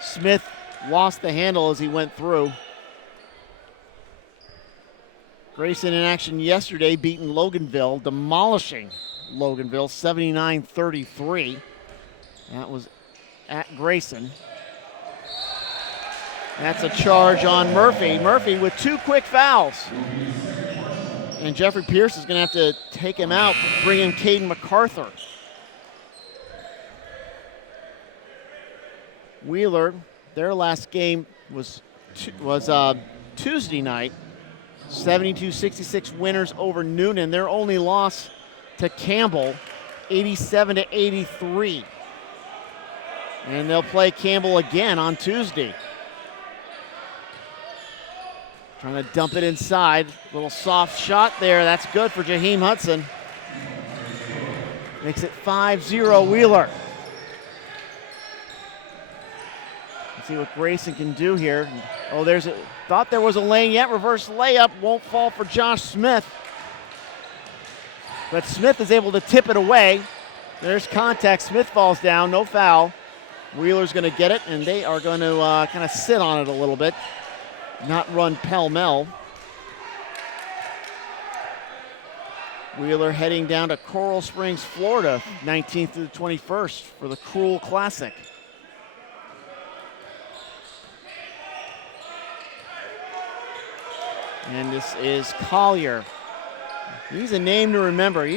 Smith lost the handle as he went through. Grayson in action yesterday, beating Loganville, demolishing Loganville 79-33. That was at Grayson. That's a charge on Murphy. Murphy with 2 quick fouls. And Jeffrey Pierce is going to have to take him out, bring in Caden MacArthur. Wheeler, their last game was Tuesday night. 72-66 winners over Noonan. Their only loss to Campbell, 87-83. And they'll play Campbell again on Tuesday. Trying to dump it inside. Little soft shot there. That's good for Jaheim Hudson. Makes it 5-0 Wheeler. Let's see what Grayson can do here. Oh, thought there was a lane yet. Reverse layup won't fall for Josh Smith. But Smith is able to tip it away. There's contact. Smith falls down. No foul. Wheeler's going to get it, and they are going to kind of sit on it a little bit, not run pell-mell. Wheeler heading down to Coral Springs, Florida, 19th to the 21st for the Cruel Classic. And this is Collier. He's a name to remember.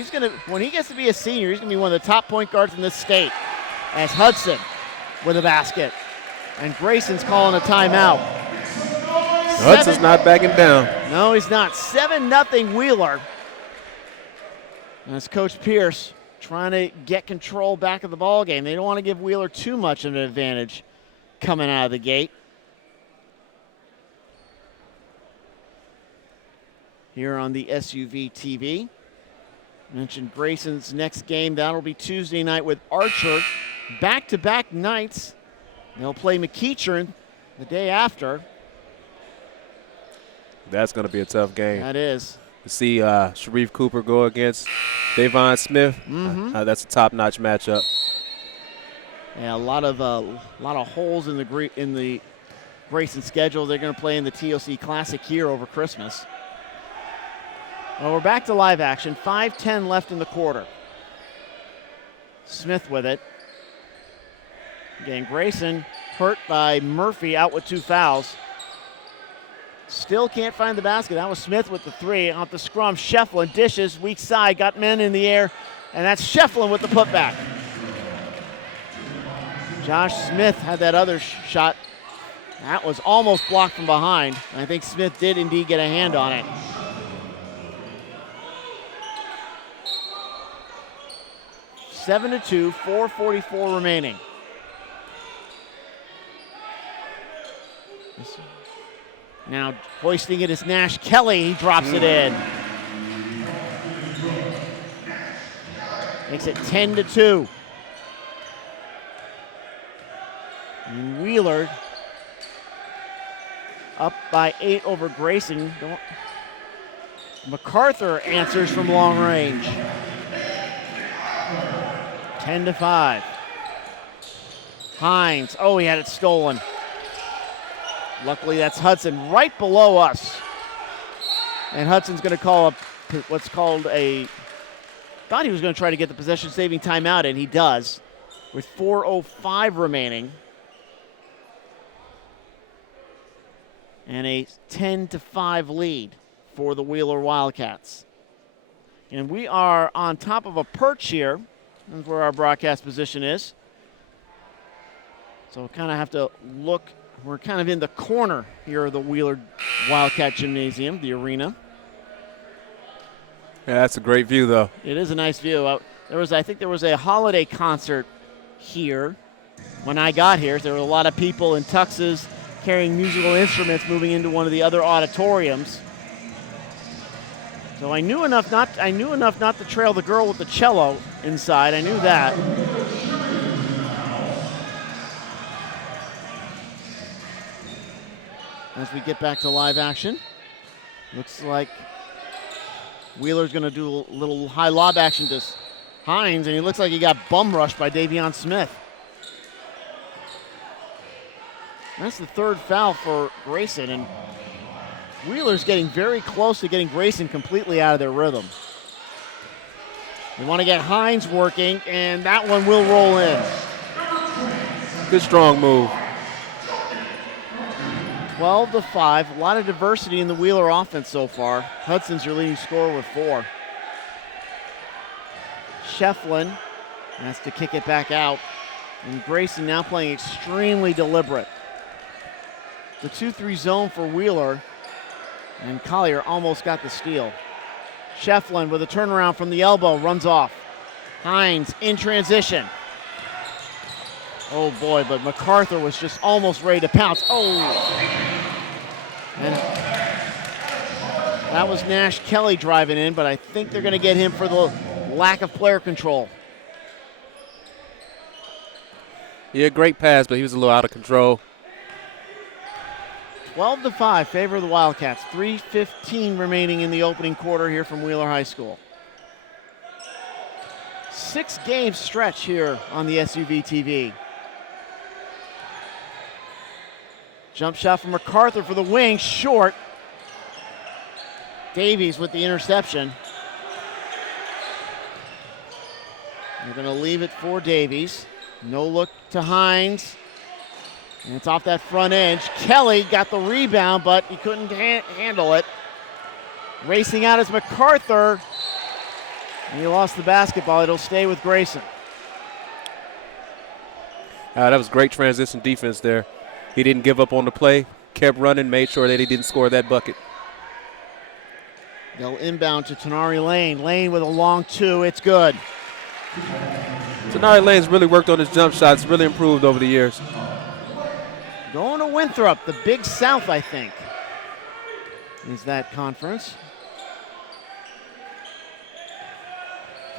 When he gets to be a senior, he's gonna be one of the top point guards in the state. As Hudson with a basket. And Grayson's calling a timeout. Hudson's not backing down. No, he's not. 7-0 Wheeler. And it's Coach Pierce trying to get control back of the ball game. They don't want to give Wheeler too much of an advantage coming out of the gate. Here on the SUV TV. Mentioned Grayson's next game. That'll be Tuesday night with Archer. Back-to-back nights. They'll play McEachern the day after. That's going to be a tough game. That is. To see Sharif Cooper go against Devon Smith, that's a top-notch matchup. Yeah, a lot of holes in the Grayson schedule. They're going to play in the TOC Classic here over Christmas. Well, we're back to live action. 5:10 left in the quarter. Smith with it. Again, Grayson hurt by Murphy, out with 2 fouls. Still can't find the basket. That was Smith with the 3. Off the scrum, Shefflin dishes, weak side, got men in the air, and that's Shefflin with the putback. Josh Smith had that other shot. That was almost blocked from behind. I think Smith did indeed get a hand on it. 7-2, 4:44 remaining. Now hoisting it is Nash Kelly. He drops it in. Makes it 10-2. And Wheeler up by 8 over Grayson. MacArthur answers from long range. 10-5. Hines. Oh, he had it stolen. Luckily, that's Hudson right below us. And Hudson's going to call what's called thought he was going to try to get the possession-saving timeout, and he does, with 4:05 remaining. And a 10-5 lead for the Wheeler Wildcats. And we are on top of a perch here. That's where our broadcast position is. So we'll kind of have to look. We're kind of in the corner here of the Wheeler Wildcat Gymnasium, the arena. Yeah, that's a great view, though. It is a nice view. I think there was a holiday concert here when I got here. There were a lot of people in tuxes carrying musical instruments moving into one of the other auditoriums. So I knew enough not to trail the girl with the cello inside. I knew that. As we get back to live action, looks like Wheeler's going to do a little high lob action to Hines, and he looks like he got bum rushed by Devion Smith. That's the third foul for Grayson, and Wheeler's getting very close to getting Grayson completely out of their rhythm. They want to get HINES working, and that one will roll in. Good strong move. 12-5. A lot of diversity in the Wheeler offense so far. Hudson's your leading scorer with 4. Shefflin has to kick it back out. And Grayson now playing extremely deliberate. The 2-3 zone for Wheeler. And Collier almost got the steal. Shefflin with a turnaround from the elbow, runs off. HINES in transition. Oh boy, but MacArthur was just almost ready to pounce. Oh! And that was Nash Kelly driving in, but I think they're going to get him for the lack of player control. Yeah, great pass, but he was a little out of control. 12-5, favor of the Wildcats. 3:15 remaining in the opening quarter here from Wheeler High School. 6-game stretch here on the SUV TV. Jump shot from MacArthur for the wing, short. Davies with the interception. They're going to leave it for Davies. No look to HINES. And it's off that front edge. Kelly got the rebound, but he couldn't handle it. Racing out is MacArthur. And he lost the basketball. It'll stay with Grayson. That was great transition defense there. He didn't give up on the play, kept running, made sure that he didn't score that bucket. They'll inbound to Tenari Lane. Lane with a long 2. It's good. Tenari Lane's really worked on his jump shots, really improved over the years. Going to Winthrop, the Big South, I think, is that conference.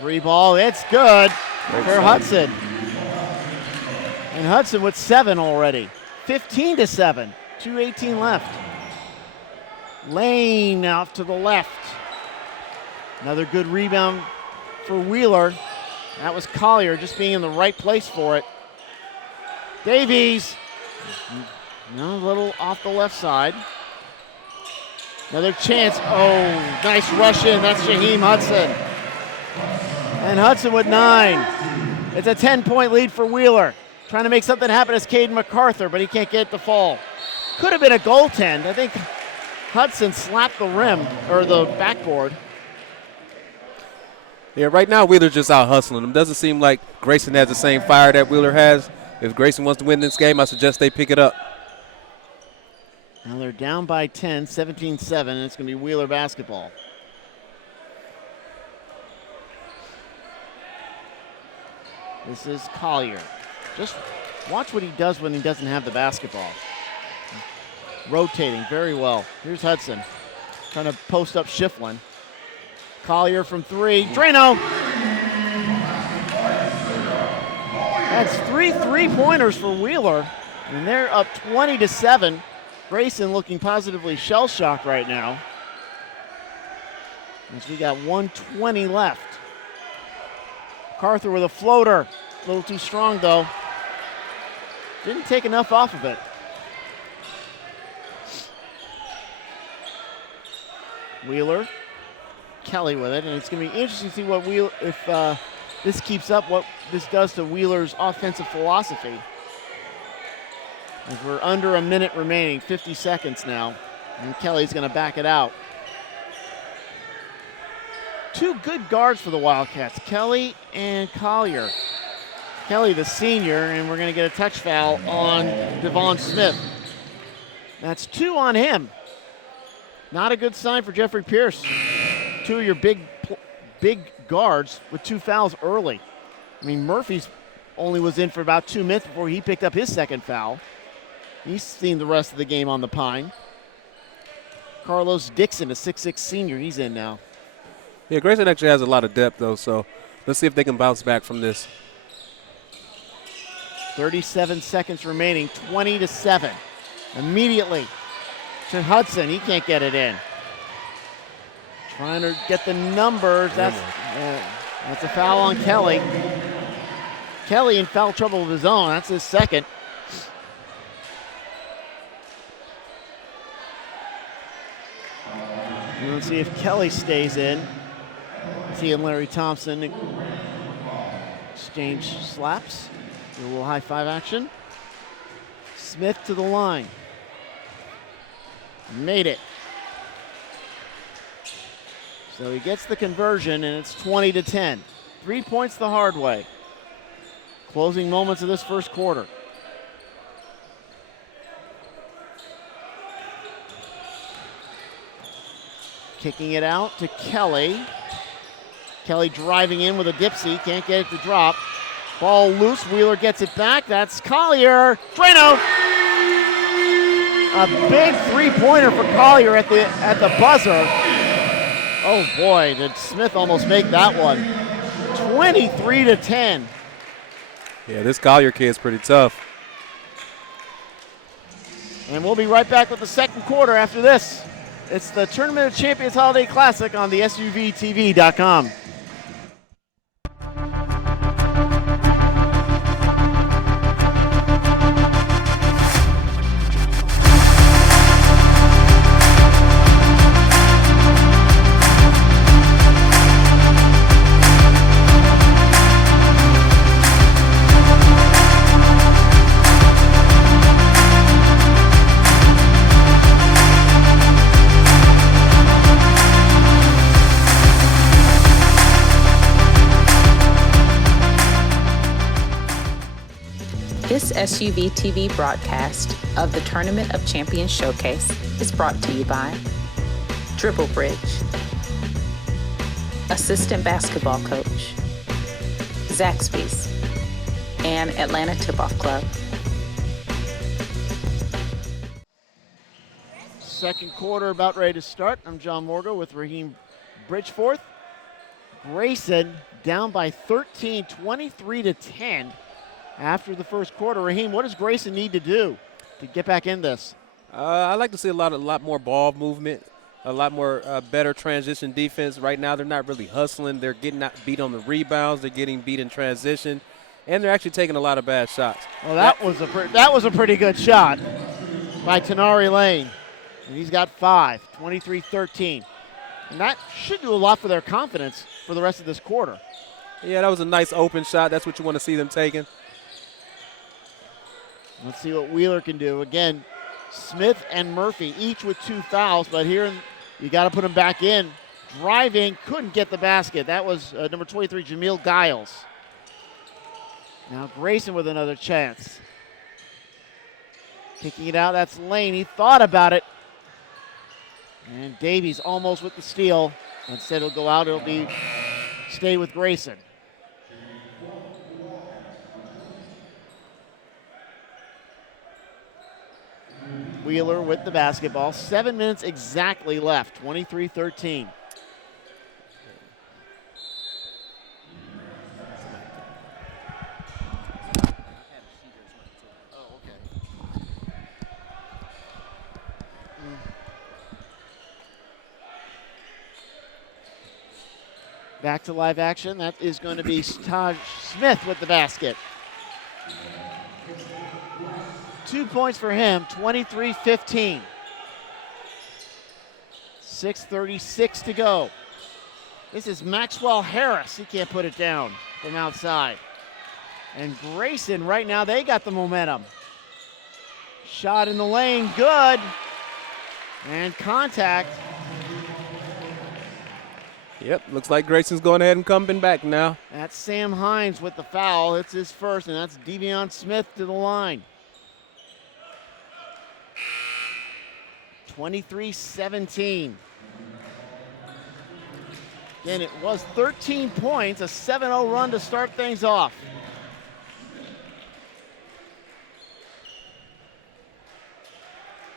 3 ball, it's good for Hudson. And Hudson with 7 already. 15-7, 2:18 left. Lane off to the left. Another good rebound for Wheeler. That was Collier just being in the right place for it. Davies. A little off the left side. Another chance. Oh, nice rush in. That's Shaheem Hudson. And Hudson with 9. It's a 10-point lead for Wheeler. Trying to make something happen is Caden MacArthur, but he can't get the fall. Could have been a goaltend. I think Hudson slapped the rim, or the backboard. Yeah, right now Wheeler's just out hustling them. Doesn't seem like Grayson has the same fire that Wheeler has. If Grayson wants to win this game, I suggest they pick it up. Now they're down by 10, 17-7, and it's going to be Wheeler basketball. This is Collier. Just watch what he does when he doesn't have the basketball. Rotating very well. Here's Hudson trying to post up Shiflin. Collier from 3. Drano! That's 3 3-pointers for Wheeler, and they're up 20-7. Grayson looking positively shell-shocked right now. As we got 1:20 left. MacArthur with a floater. A little too strong, though. Didn't take enough off of it. Wheeler. Kelly with it, and it's going to be interesting to see what if this keeps up, what this does to Wheeler's offensive philosophy. As we're under a minute remaining, 50 seconds now, and Kelly's going to back it out. 2 good guards for the Wildcats, Kelly and Collier. Kelly, the senior, and we're going to get a touch foul on Devon Smith. That's 2 on him. Not a good sign for Jeffrey Pierce. 2 of your big guards with 2 fouls early. I mean, Murphy's only was in for about 2 minutes before he picked up his second foul. He's seen the rest of the game on the pine. Carlos Dixon, a 6'6 senior, he's in now. Yeah, Grayson actually has a lot of depth, though, so let's see if they can bounce back from this. 37 seconds remaining, 20-7. Immediately to Hudson, he can't get it in. Trying to get the numbers. That's a foul on Kelly. Kelly in foul trouble of his own. That's his second. And let's see if Kelly stays in. He and Larry Thompson exchange slaps. A little high five action. Smith to the line. Made it. So he gets the conversion, and it's 20-10. 3 points the hard way. Closing moments of this first quarter. Kicking it out to Kelly. Kelly driving in with a dipsy, can't get it to drop. Ball loose, Wheeler gets it back. That's Collier. Drano. A big three-pointer for Collier at the buzzer. Oh boy, did Smith almost make that one. 23-10. Yeah, this Collier kid's pretty tough. And we'll be right back with the second quarter after this. It's the Tournament of Champions Holiday Classic on the SUVTV.com. This SUV TV broadcast of the Tournament of Champions Showcase is brought to you by Dribble Bridge, Assistant Basketball Coach, Zaxby's, and Atlanta Tip-Off Club. Second quarter about ready to start. I'm John Morgo with Raheem Bridgeforth. Grayson down by 13, 23-10. After the first quarter. Raheem, what does Grayson need to do to get back in this? I'd like to see a lot more ball movement, a lot more better transition defense. Right now they're not really hustling. They're getting beat on the rebounds. They're getting beat in transition, and they're actually taking a lot of bad shots. Well, that was a pretty good shot by Tenari Lane. And he's got 5, 23-13. And that should do a lot for their confidence for the rest of this quarter. Yeah, that was a nice open shot. That's what you want to see them taking. Let's see what Wheeler can do. Again, Smith and Murphy each with 2 fouls, but here you got to put them back in. Driving, couldn't get the basket. That was number 23, Jameel Giles. Now Grayson with another chance. Kicking it out, that's Lane. He thought about it. And Davies almost with the steal. Instead it'll go out, stay with Grayson. Wheeler with the basketball. 7 minutes exactly left. 23-13. Back to live action. That is going to be Taj Smith with the basket. 2 points for him, 23-15. 6:36 to go. This is Maxwell Harris. He can't put it down from outside. And Grayson, right now, they got the momentum. Shot in the lane, good. And contact. Yep, looks like Grayson's going ahead and coming back now. That's Sam Hines with the foul. It's his first, and that's DEVION Smith to the line. 23-17. Again, it was 13 points, a 7-0 run to start things off.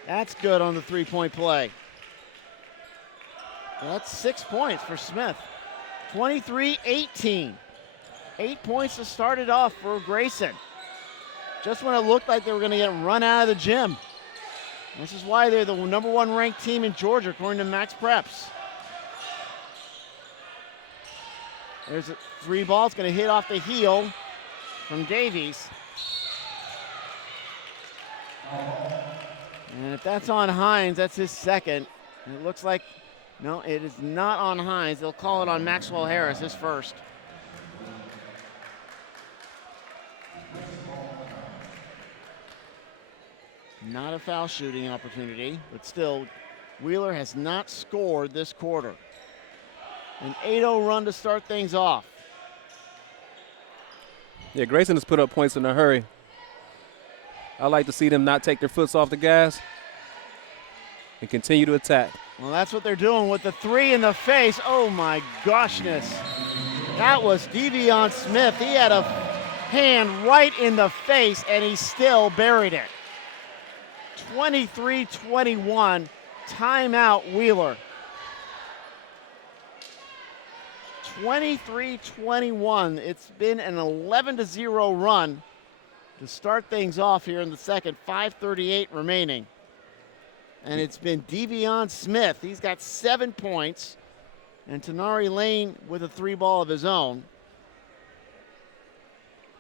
That's good on the three-point play. That's 6 points for Smith. 23-18. 8 points to start it off for Grayson. Just when it looked like they were going to get run out of the gym. This is why they're the #1 ranked team in Georgia, according to Max Preps. There's a 3 ball. It's going to hit off the heel from Davies. And if that's on Hines, that's his second. And it looks like No, it is not on Hines. They'll call it on Maxwell Harris, his first. Not a foul shooting opportunity, but still, Wheeler has not scored this quarter. An 8-0 run to start things off. Yeah, Grayson has put up points in a hurry. I like to see them not take their foots off the gas and continue to attack. Well, that's what they're doing with the three in the face. Oh my goshness. That was DEVION Smith. He had a hand right in the face and he still buried it. 23-21, timeout Wheeler. 23-21, it's been an 11-0 run to start things off here in the second, 5:38 remaining. And it's been DEVION Smith. He's got 7 points, and Tanari Lane with a 3-ball of his own.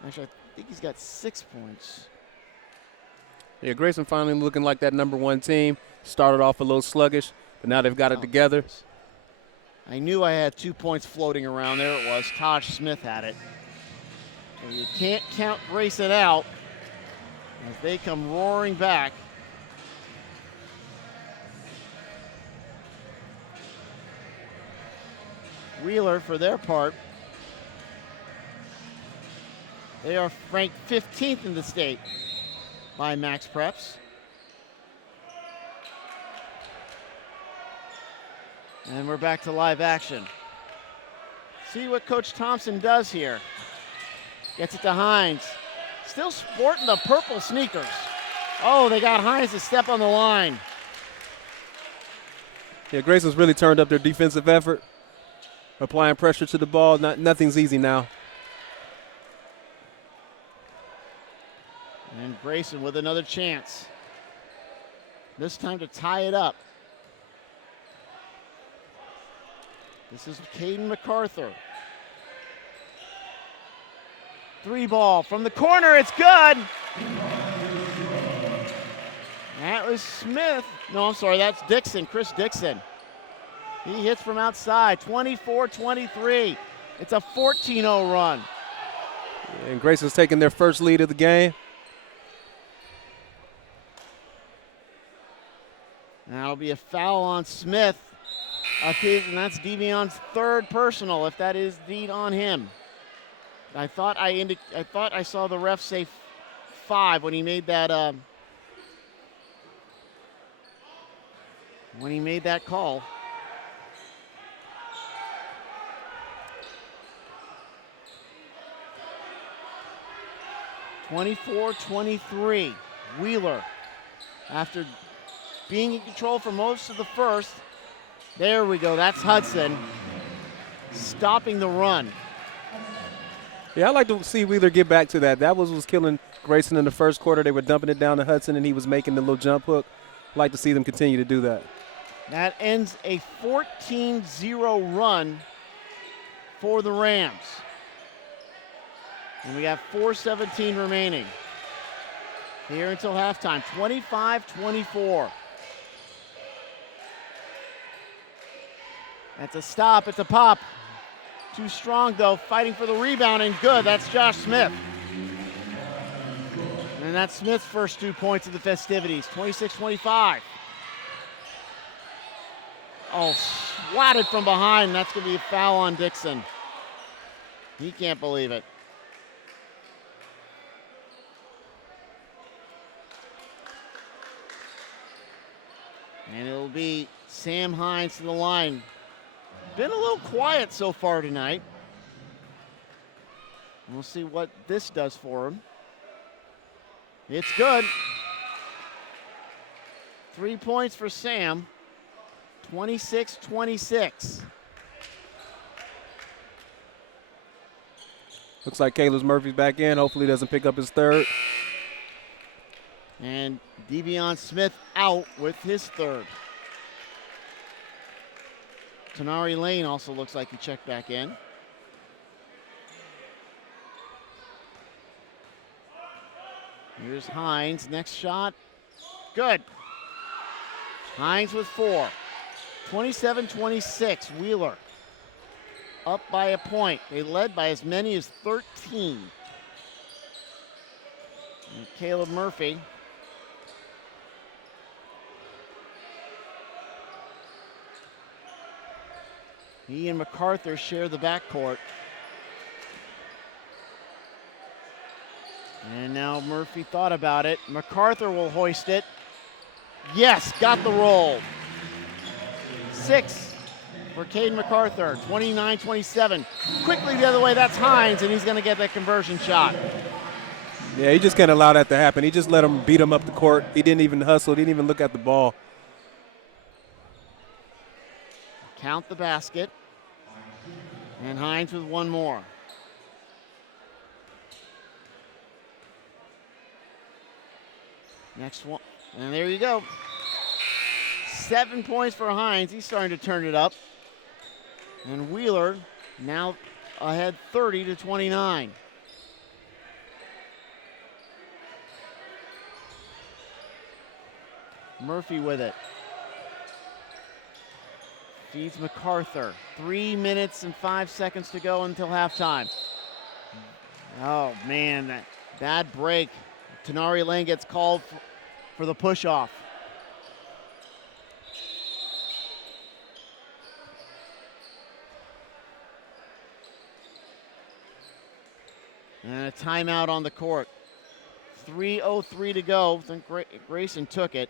Actually, I think he's got 6 points. Yeah, Grayson finally looking like that #1 team. Started off a little sluggish, but now they've got it together. I knew I had 2 points floating around. There it was. Taj Smith had it. So you can't count Grayson out as they come roaring back. Wheeler, for their part, they are ranked 15th in the state by Max Preps. And we're back to live action. See what Coach Thompson does here. Gets it to Hines. Still sporting the purple sneakers. Oh, they got Hines to step on the line. Yeah, Grayson's really turned up their defensive effort, applying pressure to the ball. Nothing's easy now. And Grayson with another chance. This time to tie it up. This is Caden MacArthur. 3-ball from the corner, it's good. That was Smith. No, I'm sorry, that's Dixon, Chris Dixon. He hits from outside, 24-23. It's a 14-0 run. And Grayson's taking their first lead of the game. That'll be a foul on Smith. And that's DEVION's third personal, if that is indeed on him. I thought I saw the ref say 5 when he made that call. (24-23), Wheeler, after being in control for most of the first. There we go, that's Hudson stopping the run. Yeah, I like to see Wheeler get back to that. That was killing Grayson in the first quarter. They were dumping it down to Hudson, and he was making the little jump hook. I'd like to see them continue to do that. That ends a 14-0 run for the Rams. And we have 4:17 remaining here until halftime, 25-24. That's a stop, it's a pop. Too strong though, fighting for the rebound, and good, that's Josh Smith. And that's Smith's first 2 points of the festivities, 26-25. Oh, swatted from behind, that's gonna be a foul on Dixon. He can't believe it. And it'll be Sam Hines to the line. Been a little quiet so far tonight. We'll see what this does for him. It's good. 3 points for Sam. 26-26. Looks like Caleb Murphy's back in. Hopefully doesn't pick up his third. And DEVION Smith out with his third. Tanari Lane also looks like he checked back in. Here's Hines, next shot, good. Hines with 4. 27-26, Wheeler up by a point. They led by as many as 13. And Caleb Murphy he and MacArthur share the backcourt. And now Murphy thought about it. MacArthur will hoist it. Yes, got the roll. 6 for Caden MacArthur, 29-27. Quickly the other way, that's Hines, and he's going to get that conversion shot. Yeah, he just can't allow that to happen. He just let him beat him up the court. He didn't even hustle, didn't even look at the ball. Count the basket. And Hines with one more. Next one, and there you go. 7 points for Hines. He's starting to turn it up. And Wheeler now ahead 30-29. Murphy with it. Feeds MacArthur. 3 minutes and 5 seconds to go until halftime. Oh man, that bad break. Tenari Lane gets called for the push-off. And a timeout on the court. 3:03 to go. I think Grayson took it.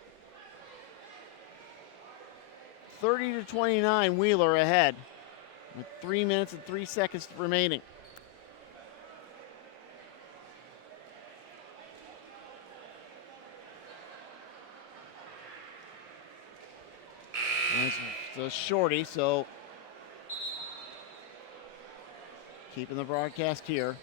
30-29, Wheeler ahead with 3 minutes and 3 seconds remaining. And it's a shorty, so keeping the broadcast here.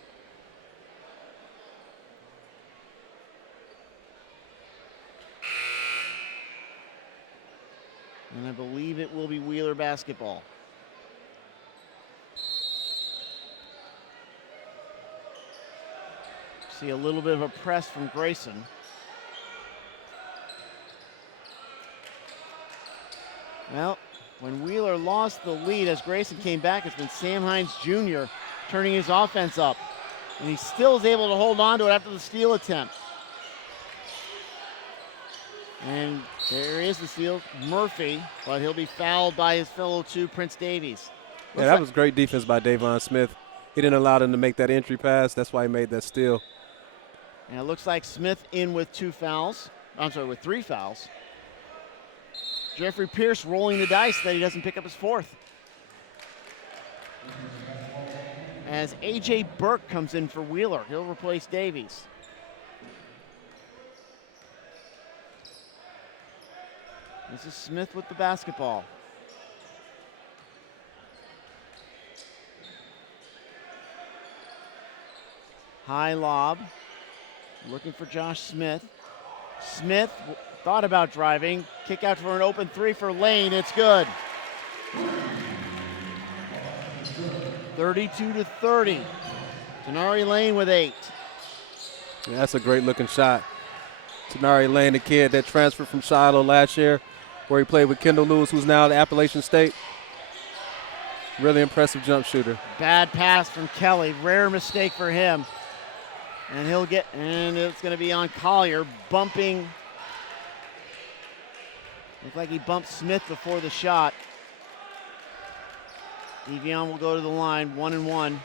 And I believe it will be Wheeler basketball. See a little bit of a press from Grayson. Well, when Wheeler lost the lead as Grayson came back, it's been Sam Hines Jr. turning his offense up. And he still is able to hold on to it after the steal attempt. And there is the steal, Murphy, but he'll be fouled by his fellow two, Prince Davies. Yeah, that was great defense by Davon Smith. He didn't allow them to make that entry pass. That's why he made that steal. And it looks like Smith in with 2 fouls. I'm sorry, with 3 fouls. Jeffrey Pierce rolling the dice that he doesn't pick up his 4th. As A.J. Burke comes in for Wheeler. He'll replace Davies. This is Smith with the basketball. High lob. Looking for Josh Smith. Smith thought about driving. Kick out for an open 3 for Lane. It's good. 32-30. Tenari Lane with 8. Yeah, that's a great looking shot. Tenari Lane, the kid that transferred from Shiloh last year, where he played with Kendall Lewis, who's now at Appalachian State. Really impressive jump shooter. Bad pass from Kelly. Rare mistake for him. And it's going to be on Collier, bumping. Looked like he bumped Smith before the shot. DEVION will go to the line, 1-1.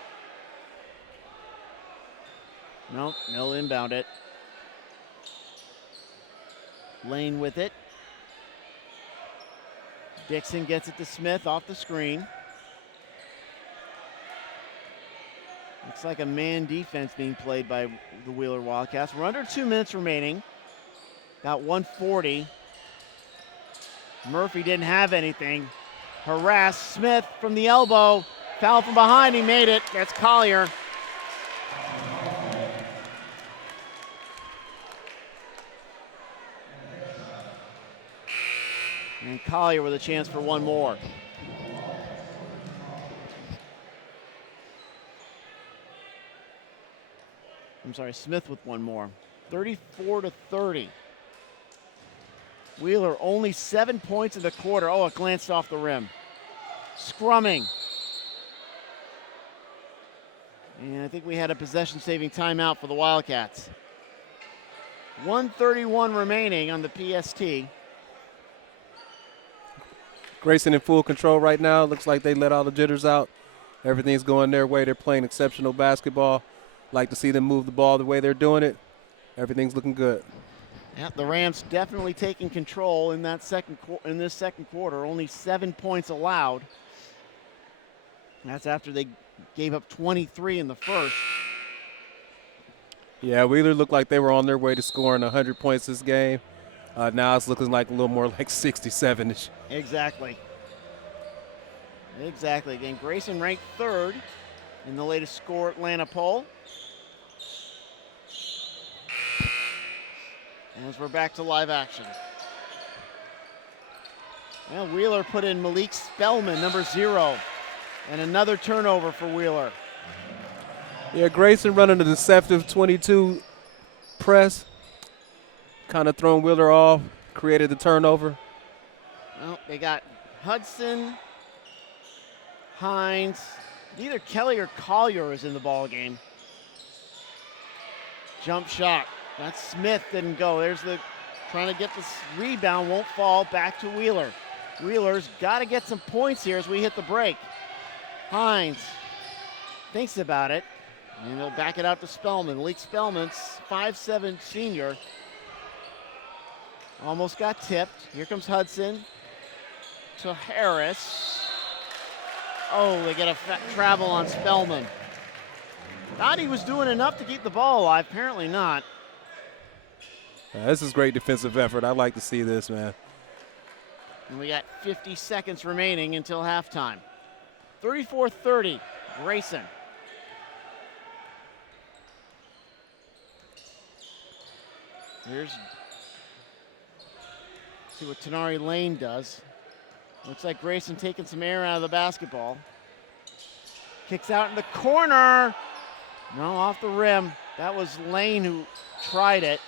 Nope, they'll inbound it. Lane with it. Dixon gets it to Smith off the screen. Looks like a man defense being played by the Wheeler Wildcats. We're under 2 minutes remaining. Got 140. Murphy didn't have anything. Harassed Smith from the elbow. Foul from behind, he made it. That's Collier. And Collier with a chance for one more. I'm sorry, Smith with one more. 34-30. Wheeler only 7 points in the quarter. Oh, it glanced off the rim. Scrumming. And I think we had a possession-saving timeout for the Wildcats. 1:31 remaining on the PST. Grayson in full control right now. Looks like they let all the jitters out. Everything's going their way. They're playing exceptional basketball. Like to see them move the ball the way they're doing it. Everything's looking good. Yeah, the Rams definitely taking control in this second quarter. Only 7 points allowed. That's after they gave up 23 in the first. Yeah, Wheeler looked like they were on their way to scoring 100 points this game. Now it's looking like a little more like 67-ish. Exactly. Again, Grayson ranked 3rd in the latest Score Atlanta poll. As we're back to live action. Well, Wheeler put in Malik Spellman, number 0. And another turnover for Wheeler. Yeah, Grayson running a deceptive 22 press. Kind of thrown Wheeler off, created the turnover. Well, they got Hudson, HINES. Neither Kelly or Collier is in the ball game. Jump shot. That's Smith, didn't go. There's the trying to get this rebound, won't fall. Back to Wheeler. Wheeler's got to get some points here as we hit the break. HINES thinks about it, and they'll back it out to Spellman. Malik Spellman's 5'7" senior. Almost got tipped. Here comes Hudson to Harris. Oh, they get a travel on Spellman. Thought he was doing enough to keep the ball alive. Apparently not. This is great defensive effort. I like to see this, man. And we got 50 seconds remaining until halftime. 34-30, Grayson. See what Tenari Lane does. Looks like Grayson taking some air out of the basketball. Kicks out in the corner. No, off the rim. That was Lane who tried it.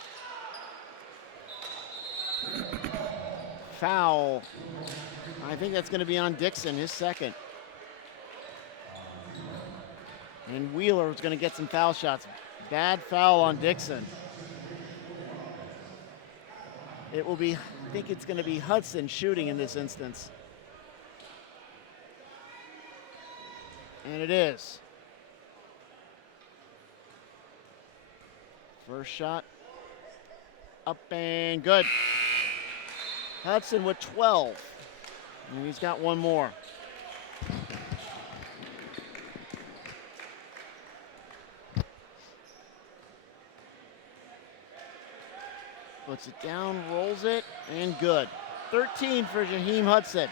Foul. I think that's going to be on Dixon, his second. And Wheeler is going to get some foul shots. Bad foul on Dixon. It will be, I think it's going to be Hudson shooting in this instance. And it is. First shot. Up and good. Hudson with 12. And he's got one more. Puts it down, rolls it, and good. 13 for Jaheim Hudson.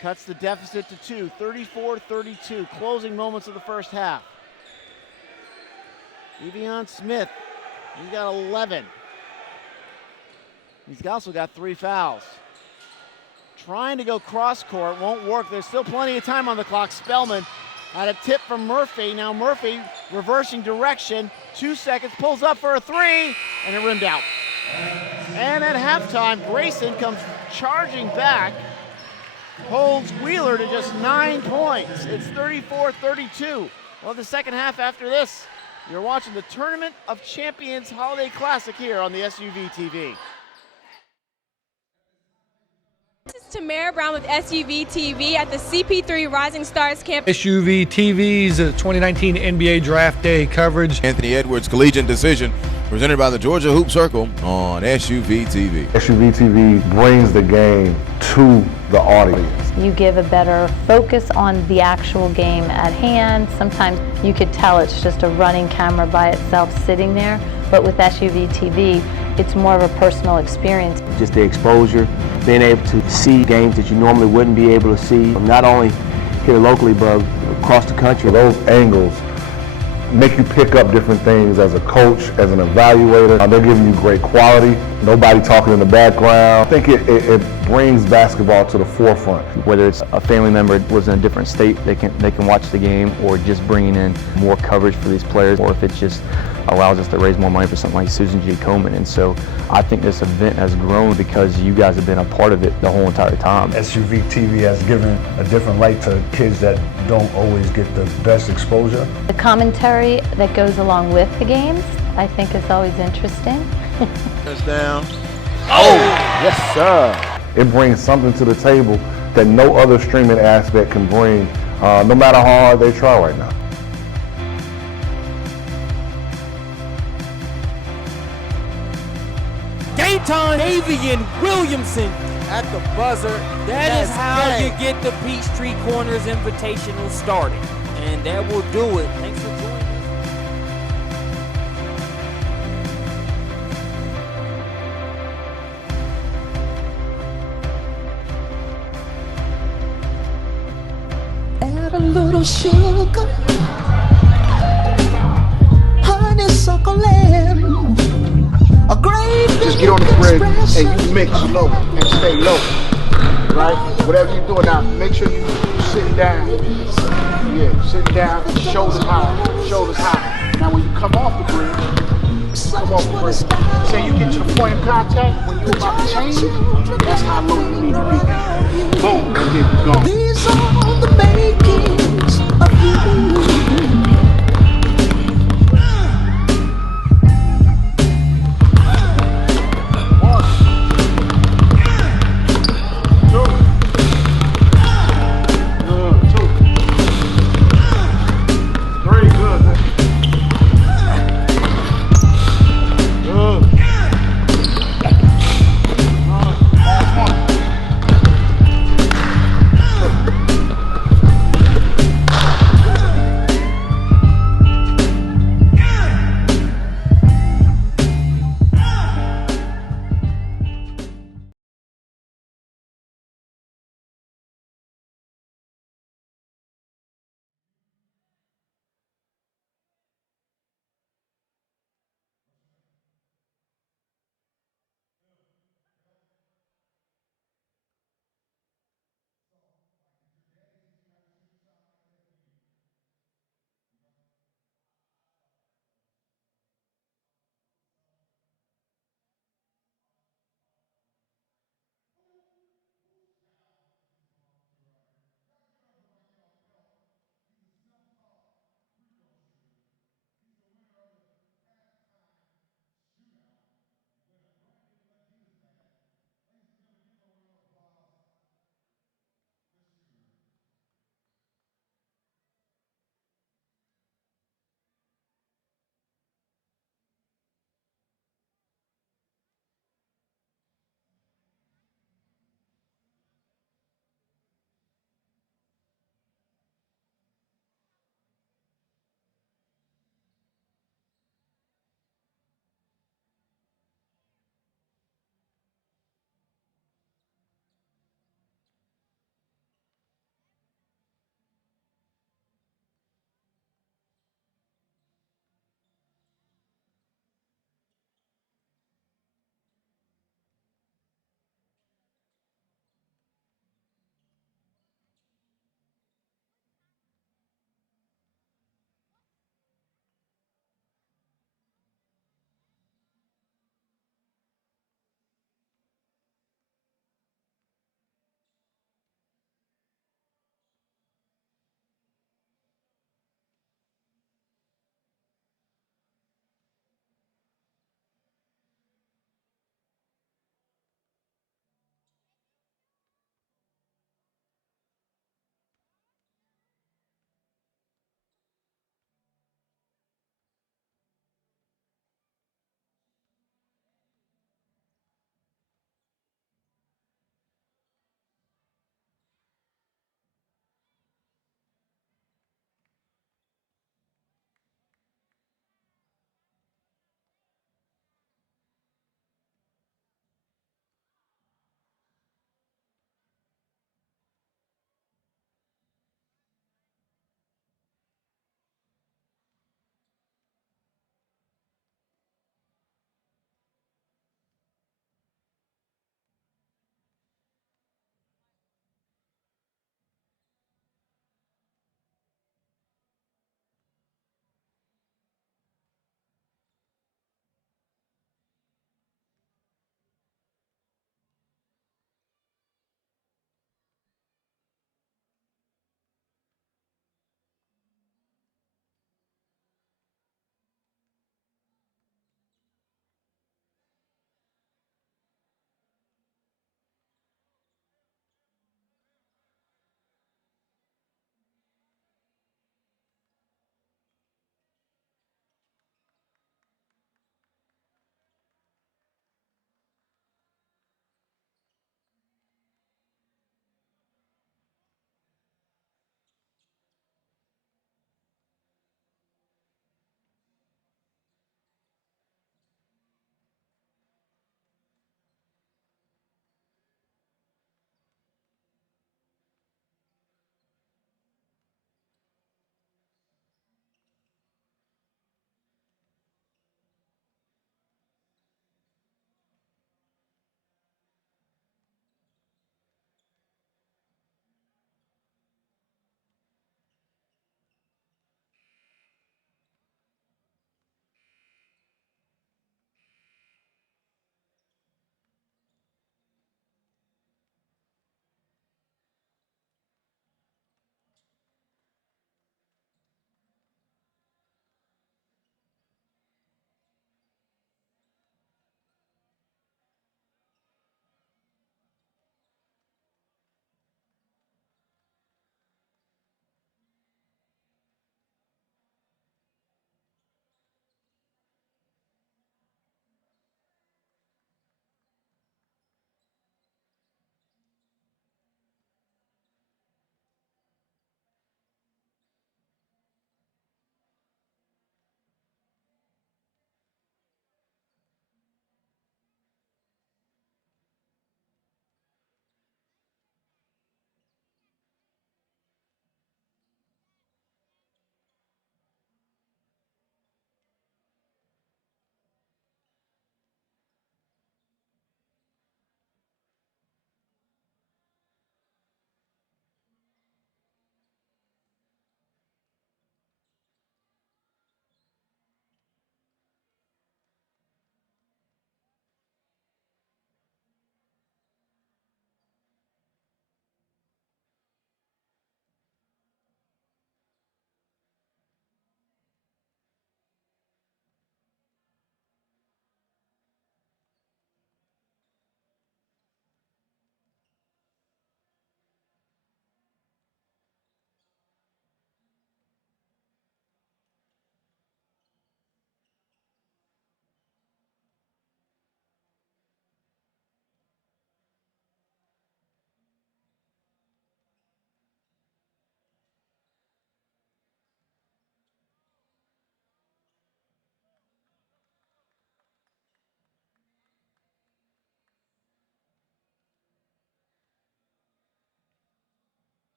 Cuts the deficit to 2, 34-32. Closing moments of the first half. DEVION Smith, he's got 11. He's also got 3 fouls. Trying to go cross court, won't work. There's still plenty of time on the clock. Spellman had a tip from Murphy. Now Murphy reversing direction. 2 seconds, pulls up for a 3, and it rimmed out. And at halftime, Grayson comes charging back, holds Wheeler to just 9 points. It's 34-32. Well, the second half after this, you're watching the Tournament of Champions Holiday Classic here on the SUV TV. This is Tamara Brown with SUV TV at the CP3 Rising Stars Camp. SUV TV's 2019 NBA Draft Day coverage. Anthony Edwards Collegiate Decision presented by the Georgia Hoop Circle on SUV TV. SUV TV brings the game to the audience. You give a better focus on the actual game at hand. Sometimes you could tell it's just a running camera by itself sitting there, but with SUV TV, it's more of a personal experience. Just the exposure, being able to see games that you normally wouldn't be able to see, not only here locally, but across the country. Those angles make you pick up different things as a coach, as an evaluator. They're giving you great quality, nobody talking in the background. I think it brings basketball to the forefront. Whether it's a family member was in a different state, they can watch the game, or just bringing in more coverage for these players, or if it's just allows us to raise more money for something like Susan G. Komen. And so I think this event has grown because you guys have been a part of it the whole entire time. SUV TV has given a different light to kids that don't always get the best exposure. The commentary that goes along with the games, I think, is always interesting. Touchdown. Oh, yes, sir. It brings something to the table that no other streaming aspect can bring, no matter how hard they try right now. Game time, DEVION Williamson at the buzzer. That is how you get the Peachtree Corners Invitational started. And that will do it. Thanks for joining us. Add a little sugar, honeysuckle and a great just get on the bridge and you mix low and stay low, right? Whatever you're doing now, make sure you sit down. Yeah, sit down, shoulders high. Now when you come off the bridge, say you get to the point of contact, when you're about to change, that's how low you need to be. Boom, and then you're gone. These are the makings of you.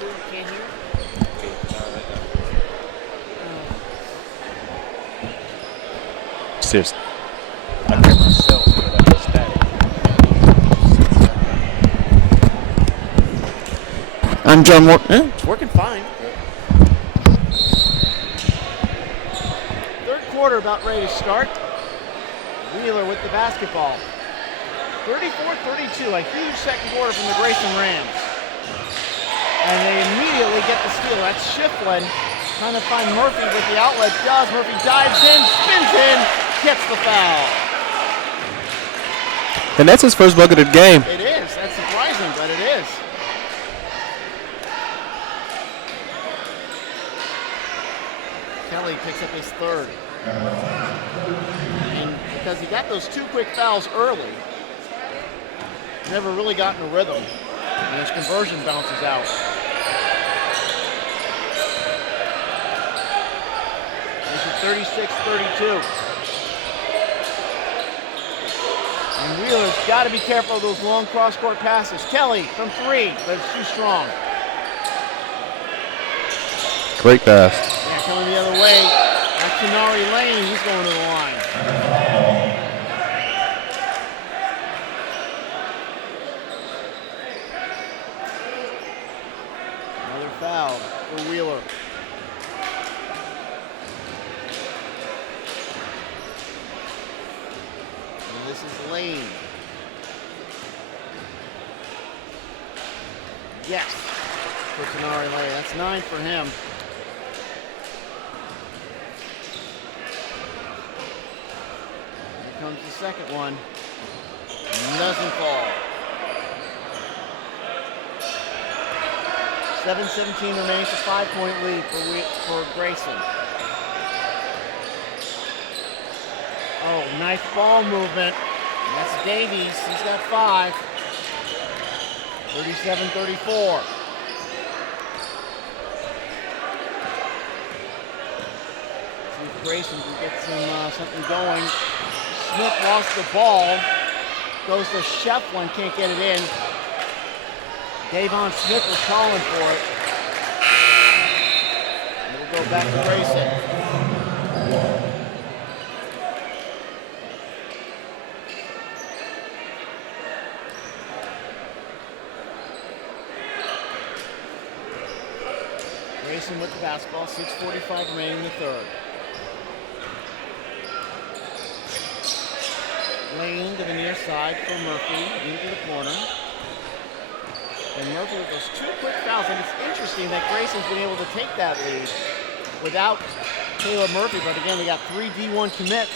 too? You can't hear? Seriously. I hear myself, but I'm static. I'm John Moore. It's working fine. Third quarter about ready to start. Wheeler with the basketball. 34-32, a huge second quarter from the Grayson Rams. And they immediately get the steal. That's Shiflin trying to find Murphy with the outlet. Does. Murphy dives in, spins in, gets the foul. And that's his first bucket of the game. It is. That's surprising, but it is. Kelly picks up his third. And because he got those 2 quick fouls early, never really got in a rhythm. And his conversion bounces out. This is 36-32. And Wheeler's got to be careful of those long cross-court passes. Kelly from 3, but it's too strong. Great pass. Yeah, coming the other way. That's Tenari Lane. He's going to the line. Another foul for Wheeler. And this is Lane. Yes, for Tenari Lane. That's 9 for him. Comes the second one. Doesn't fall. 7:17 remains, a 5-point lead for Grayson. Oh, nice ball movement. That's Davies. He's got 5. 37-34. See if Grayson can get something going. Smith lost the ball, goes to Shefflin, can't get it in. Davon Smith was calling for it. It'll go back to Grayson. Grayson with the basketball, 6:45 remaining in the third. Lane to the near side for Murphy, into the corner. And Murphy with those 2 quick fouls, and it's interesting that Grayson's been able to take that lead without Caleb Murphy, but again, we got 3 D1 commits.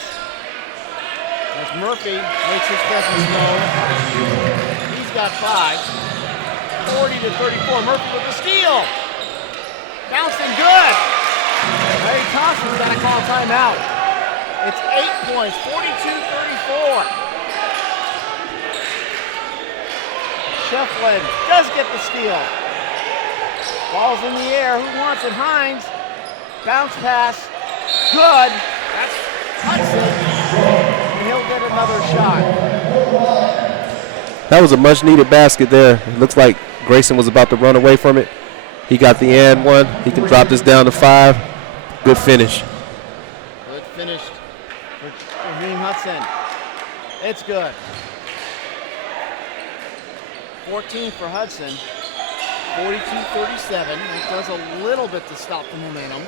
As Murphy makes his presence known, he's got 5. 40-34, Murphy with the steal. Bouncing good. Larry Thompson's got to call a timeout. It's 8 points, 42-34. Shefflin does get the steal. Ball's in the air. Who wants it? Hines. Bounce pass. Good. That's Hudson. And he'll get another shot. That was a much-needed basket there. It looks like Grayson was about to run away from it. He got the and one. He can drop this down to 5. Good finish. Good finish for Raheem Hudson. It's good. 14 for Hudson. 42-37. It does a little bit to stop the momentum.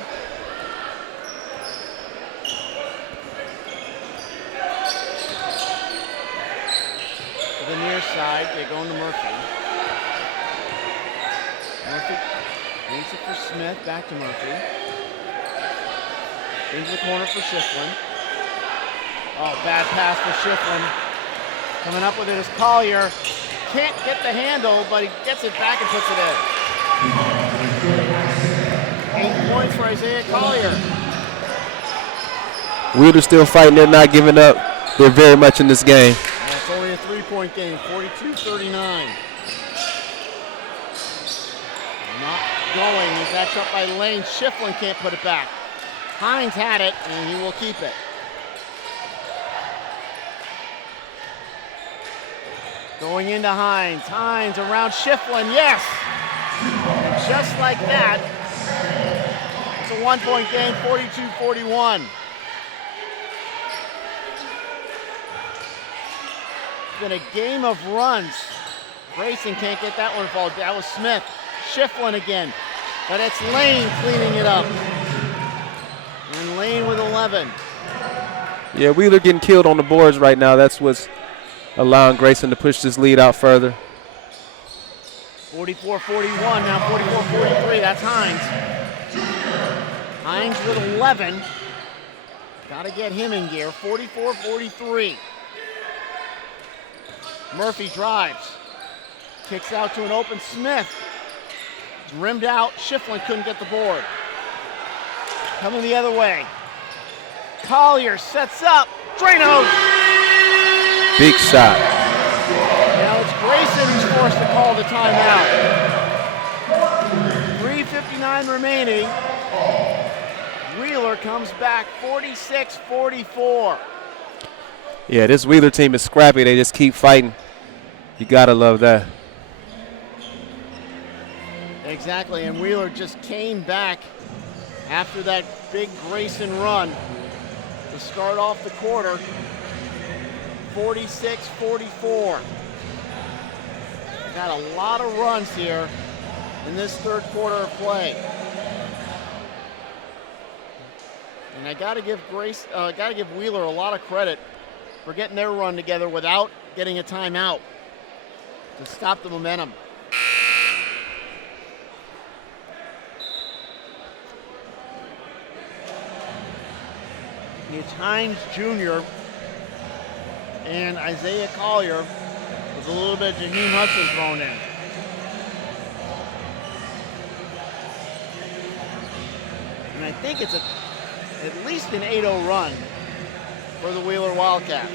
To the near side, they're going to Murphy. Murphy leaves it for Smith, back to Murphy. Into the corner for Shiflin. Oh, bad pass for Shiflin. Coming up with it is Collier. Can't get the handle, but he gets it back and puts it in. 8 points for Isaiah Collier. Wheeler's still fighting. They're not giving up. They're very much in this game. And it's only a 3-point game, 42-39. Not going. He's actually up by Lane. Shiflin can't put it back. Hines had it, and he will keep it. Going into Hines. Hines around Shiflin, yes! just like that, it's a 1-point game, 42-41. It's been a game of runs. Grayson can't get that one to fall. That was Smith. Shiflin again. But it's Lane cleaning it up. And Lane with 11. Yeah, Wheeler getting killed on the boards right now. That's what's allowing Grayson to push this lead out further. 44-41, now 44-43. That's Hines. Hines with 11. Got to get him in gear. 44-43. Murphy drives. Kicks out to an open Smith. Rimmed out. Shiflin couldn't get the board. Coming the other way. Collier sets up. Drano. Big shot. Now it's Grayson who's forced to call the timeout. 3:59 remaining. Wheeler comes back 46-44. Yeah, this Wheeler team is scrappy. They just keep fighting. You gotta love that. Exactly, and Wheeler just came back after that big Grayson run to start off the quarter. 46-44. Got a lot of runs here in this third quarter of play. And I gotta give Wheeler a lot of credit for getting their run together without getting a timeout to stop the momentum. It's Hines Jr. and Isaiah Collier with a little bit of Jaheim Hudson thrown in. And I think it's at least an 8-0 run for the Wheeler Wildcats.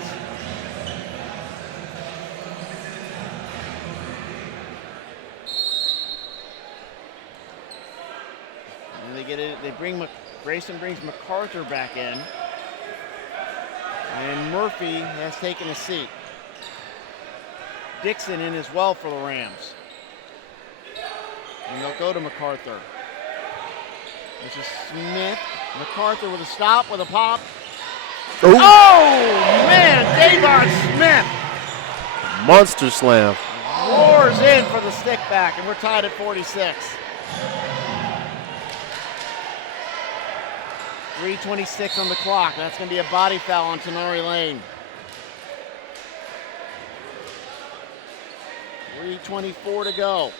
And they get it. They bring Grayson brings MacArthur back in. And Murphy has taken a seat. Dixon in as well for the Rams. And they'll go to MacArthur. This is Smith. MacArthur with a stop, with a pop. Ooh. Oh, man, Davon Smith. Monster slam. Roars in for the stick back, and we're tied at 46. 3:26 on the clock. That's going to be a body foul on Tenari Lane. 3:24 to go.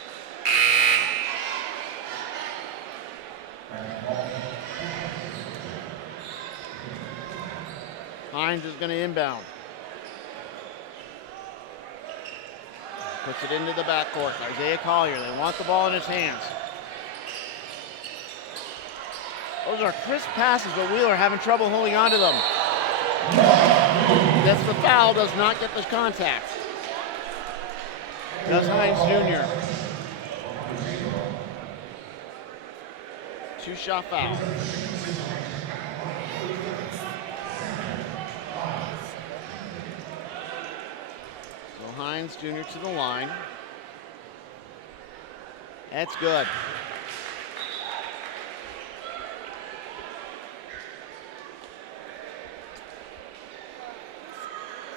Hines is going to inbound. Puts it into the backcourt. Isaiah Collier, they want the ball in his hands. Those are crisp passes, but Wheeler having trouble holding on to them. Gets the foul, does not get the contact. Does Hines Jr. Two-shot foul. So Hines Jr. to the line. That's good.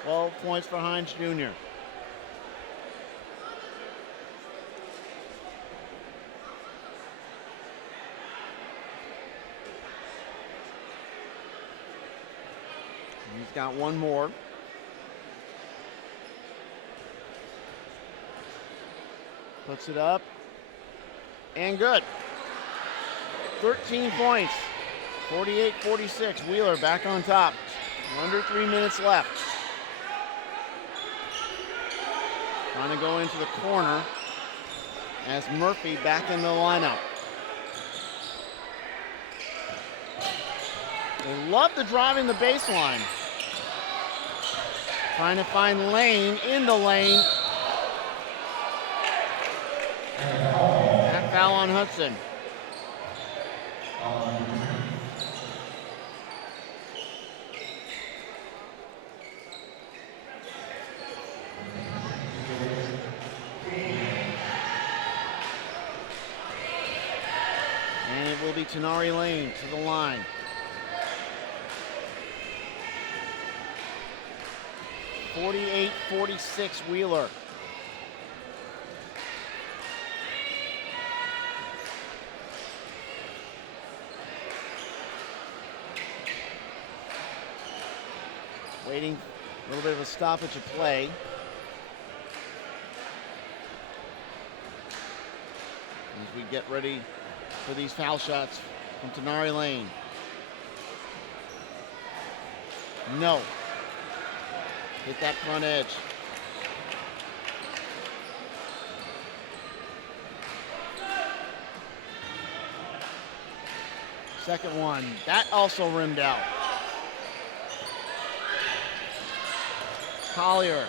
Well, points for Hines Jr. He's got one more. Puts it up. And good. 13 points. 48-46. Wheeler back on top. Under 3 minutes left. Trying to go into the corner as Murphy back in the lineup. They love the drive in the baseline. Trying to find Lane in the lane. That foul on Hudson. And it will be Tenari Lane to the line. (48-46) Wheeler. Waiting a little bit of a stoppage of play. As we get ready for these foul shots from Tenari Lane. No. Hit that front edge. Second one, that also rimmed out. Collier,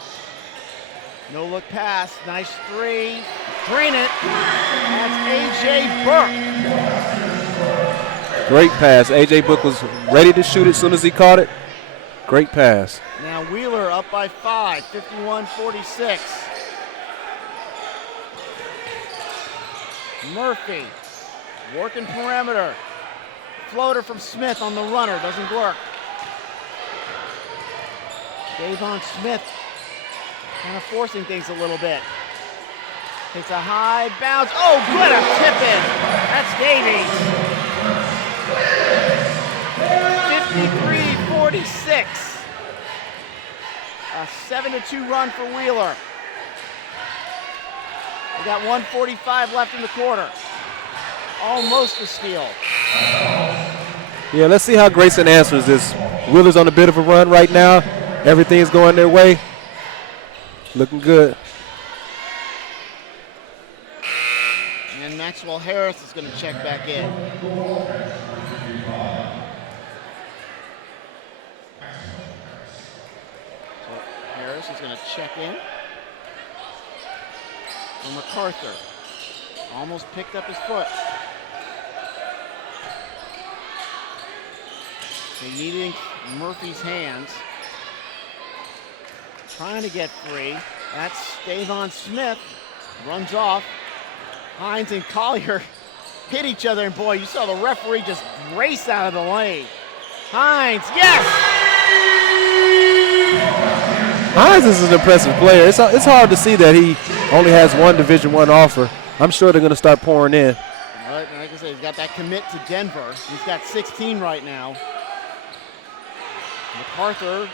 no look pass, nice three, drain it. That's A.J. Burke. Great pass. A.J. Burke was ready to shoot it as soon as he caught it. Great pass. Now Wheeler up by 5, 51-46. Murphy working perimeter. Floater from Smith on the runner, doesn't work. Davon Smith kind of forcing things a little bit. Takes a high bounce. Oh, good, a tip in. That's Davies. 53-46. A 7-2 run for Wheeler. We got 1:45 left in the quarter. Almost a steal. Yeah, let's see how Grayson answers this. Wheeler's on a bit of a run right now. Everything's going their way. Looking good. And Maxwell Harris is going to check back in. So Harris is going to check in. For MacArthur. Almost picked up his foot. They needing Murphy's hands. Trying to get free. That's Davon Smith. Runs off. Hines and Collier hit each other, and boy, you saw the referee just race out of the lane. Hines, yes! Hines is an impressive player. It's hard to see that he only has one Division I offer. I'm sure they're going to start pouring in. Like I said, he's got that commit to Denver. He's got 16 right now. MacArthur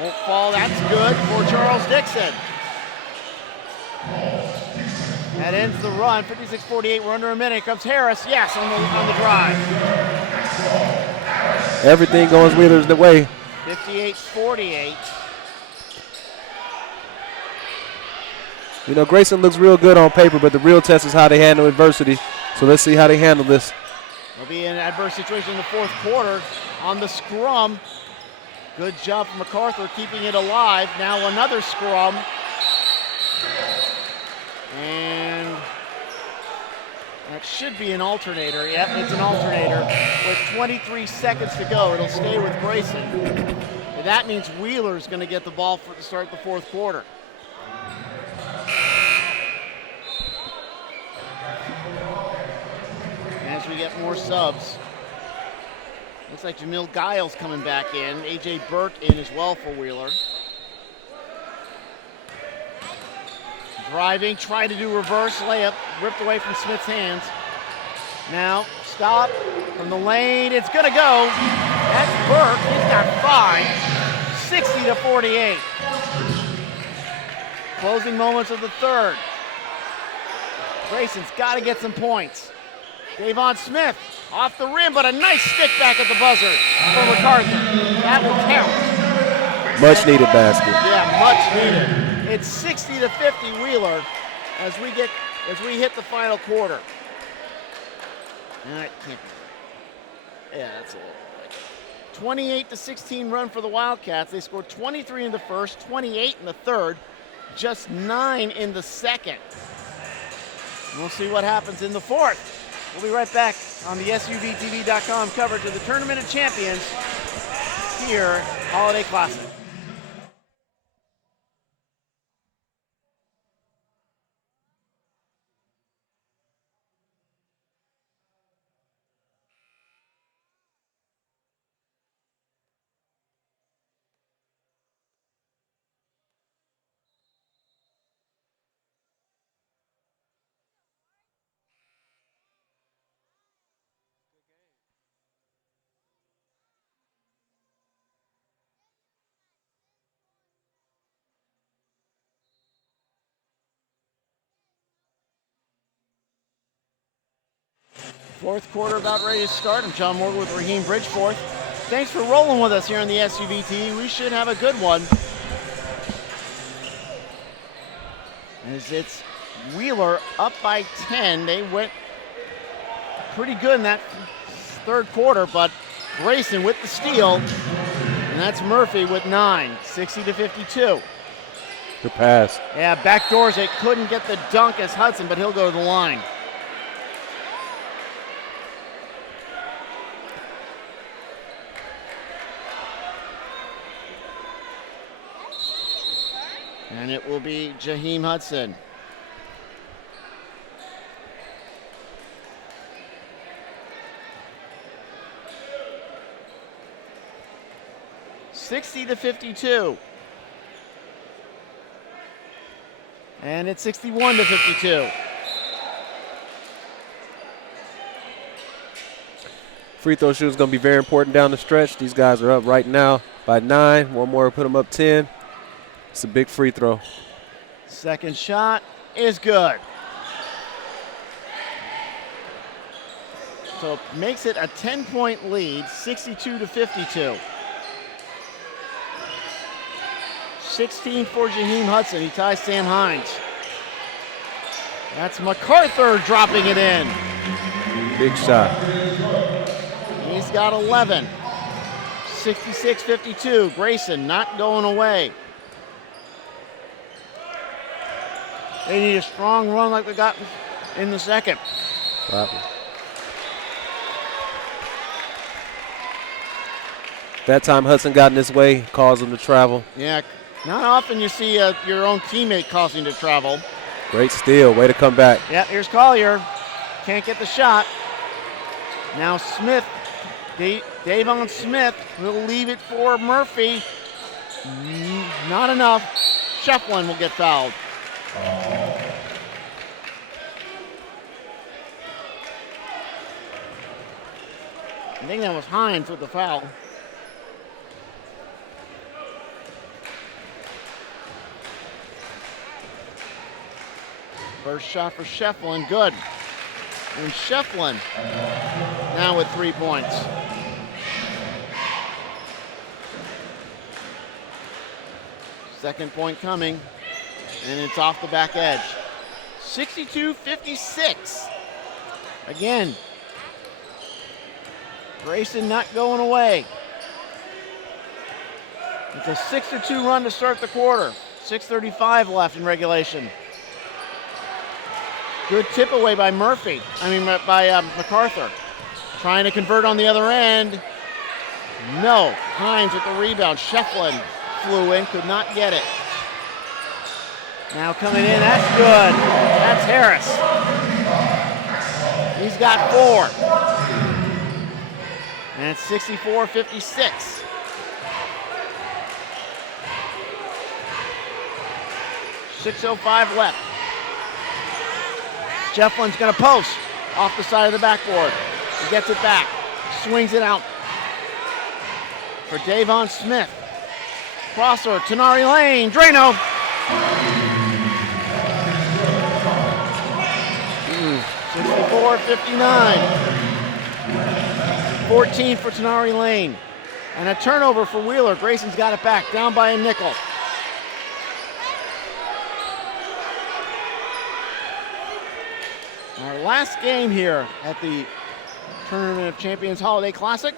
won't fall. That's good for Charles Dixon. That ends the run. 56-48. We're under a minute. Comes Harris. Yes, on the drive. Everything goes Wheeler's the way. 58-48. You know, Grayson looks real good on paper, but the real test is how they handle adversity. So let's see how they handle this. They'll be in an adverse situation in the fourth quarter on the scrum. Good job from MacArthur keeping it alive. Now another scrum. And that should be an alternator. Yep, it's an alternator. With 23 seconds to go, it'll stay with Grayson. And that means Wheeler's going to get the ball to start the fourth quarter. As we get more subs. Looks like Jamil Giles coming back in. A.J. Burke in as well for Wheeler. Driving, trying to do reverse layup. Ripped away from Smith's hands. Now, stop from the lane. It's going to go. That's Burke. He's got 5. 60-48. Closing moments of the third. Grayson's got to get some points. Davon Smith off the rim, but a nice stick back at the buzzer for MacArthur. That will count. Much needed basket. Yeah, much needed. It's 60-50 Wheeler as we hit the final quarter. Yeah, that's it. 28-16 run for the Wildcats. They scored 23 in the first, 28 in the third, just 9 in the second. We'll see what happens in the fourth. We'll be right back on the SUVTV.com coverage of the Tournament of Champions here, Holiday Classic. Fourth quarter about ready to start. I'm John Morgan with Raheem Bridgeforth. Thanks for rolling with us here on the SUVT. We should have a good one. As it's Wheeler up by 10. They went pretty good in that third quarter, but Grayson with the steal. And that's Murphy with 9, 60-52. Good pass. Yeah, back doors. They couldn't get the dunk as Hudson, but he'll go to the line. And it will be Jaheim Hudson. (60-52). And it's 61-52. Free throw shooting is going to be very important down the stretch. These guys are up right now by 9. One more, put them up 10. It's a big free throw. Second shot is good. So it makes it a 10-point lead, 62-52. 16 for Jaheim Hudson. He ties Sam HINES. That's MacArthur dropping it in. Big shot. He's got 11. 66-52. Grayson not going away. They need a strong run like we got in the second. That time Hudson got in his way, caused him to travel. Yeah, not often you see your own teammate causing to travel. Great steal, way to come back. Yeah, here's Collier. Can't get the shot. Now Smith, Davon Smith will leave it for Murphy. Not enough. Shefflin will get fouled. I think that was HINES with the foul. First shot for Shefflin, good. And Shefflin now with 3 points. Second point coming, and it's off the back edge. 62-56. Again, Grayson not going away. It's a 6-2 run to start the quarter. 6:35 left in regulation. Good tip away by by MacArthur. Trying to convert on the other end. No, HINES with the rebound. Shefflin flew in, could not get it. Now coming in, that's good. That's Harris. He's got 4. And it's 64-56. .605 left. Shefflin's gonna post off the side of the backboard. He gets it back, swings it out for Davon Smith. Crosser, Tenari Lane, Drano. 64-59. 14 for Tenari Lane. And a turnover for Wheeler. Grayson's got it back, down by a nickel. Our last game here at the Tournament of Champions Holiday Classic.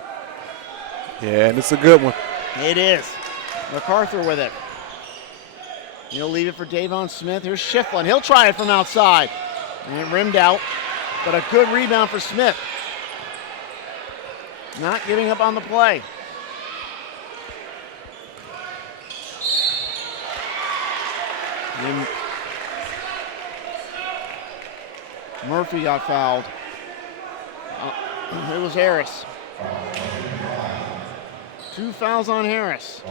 Yeah, and it's a good one. It is. MacArthur with it. He'll leave it for Davon Smith. Here's Shefflin. He'll try it from outside. And it rimmed out, but a good rebound for Smith. Not giving up on the play. Then Murphy got fouled. It was Harris. 2 fouls on Harris.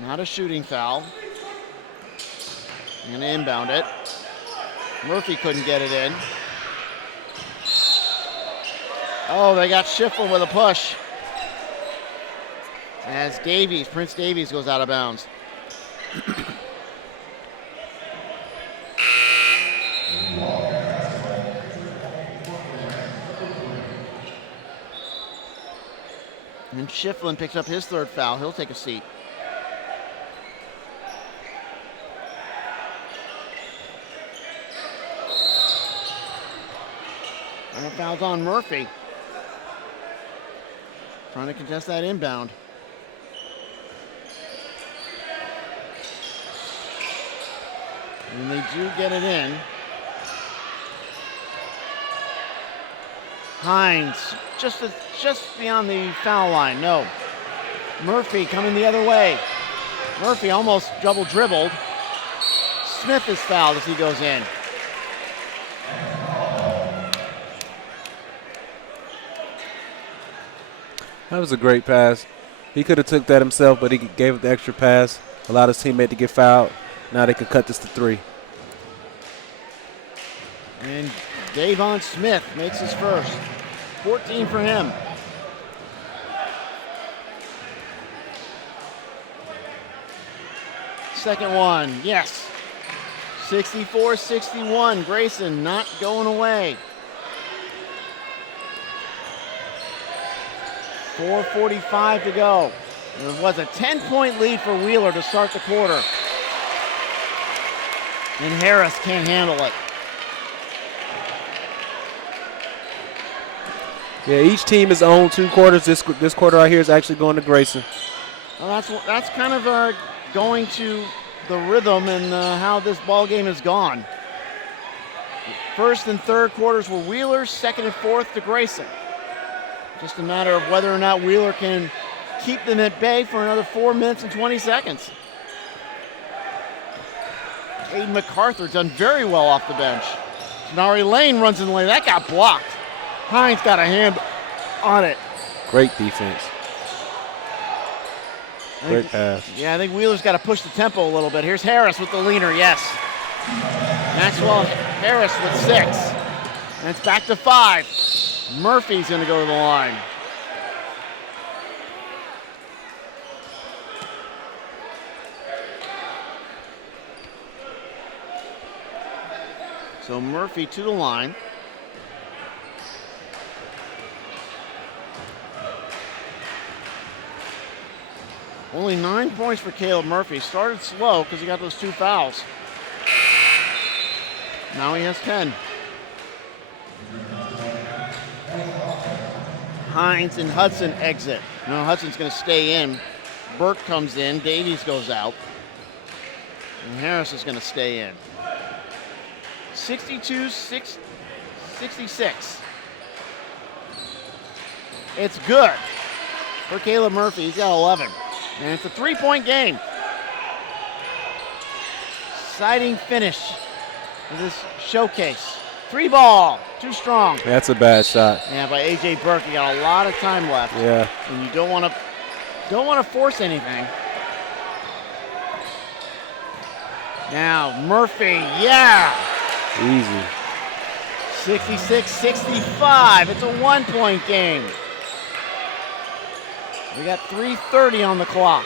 Not a shooting foul. I'm gonna inbound it. Murphy couldn't get it in. Oh, they got Shefflin with a push. As Prince Davies goes out of bounds. And Shiflin picks up his 3rd foul. He'll take a seat. And a foul's on Murphy. Trying to contest that inbound. And they do get it in. Hines just beyond the foul line. No. Murphy coming the other way. Murphy almost double dribbled. Smith is fouled as he goes in. That was a great pass. He could have took that himself, but he gave it the extra pass, allowed his teammate to get fouled. Now they can cut this to 3. And Davon Smith makes his first. 14 for him. Second one, yes. 64-61, Grayson not going away. 4:45 to go. It was a 10-point lead for Wheeler to start the quarter. And Harris can't handle it. Yeah, each team is owned 2 quarters. This quarter right here is actually going to Grayson. Well, that's kind of going to the rhythm and how this ball game has gone. First and third quarters were Wheeler, second and fourth to Grayson. Just a matter of whether or not Wheeler can keep them at bay for another 4 minutes and 20 seconds. Aiden MacArthur done very well off the bench. Denari Lane runs in the lane. That got blocked. Hines got a hand on it. Great defense. Great pass. Yeah, I think Wheeler's got to push the tempo a little bit. Here's Harris with the leaner, yes. Maxwell Harris with 6. And it's back to 5. Murphy's going to go to the line. So Murphy to the line. Only 9 points for Caleb Murphy. Started slow because he got those 2 fouls. Now he has 10. Hines and Hudson exit. No, Hudson's going to stay in. Burke comes in. Davies goes out. And Harris is going to stay in. 62-66. It's good for Caleb Murphy. He's got 11. And it's a 3-point game. Exciting finish of this showcase. 3 ball, too strong. That's a bad shot. Yeah, by A.J. Burke. You got a lot of time left. Yeah. And you don't want to force anything. Now Murphy, yeah. Easy. 66-65. It's a 1-point game. We got 3:30 on the clock.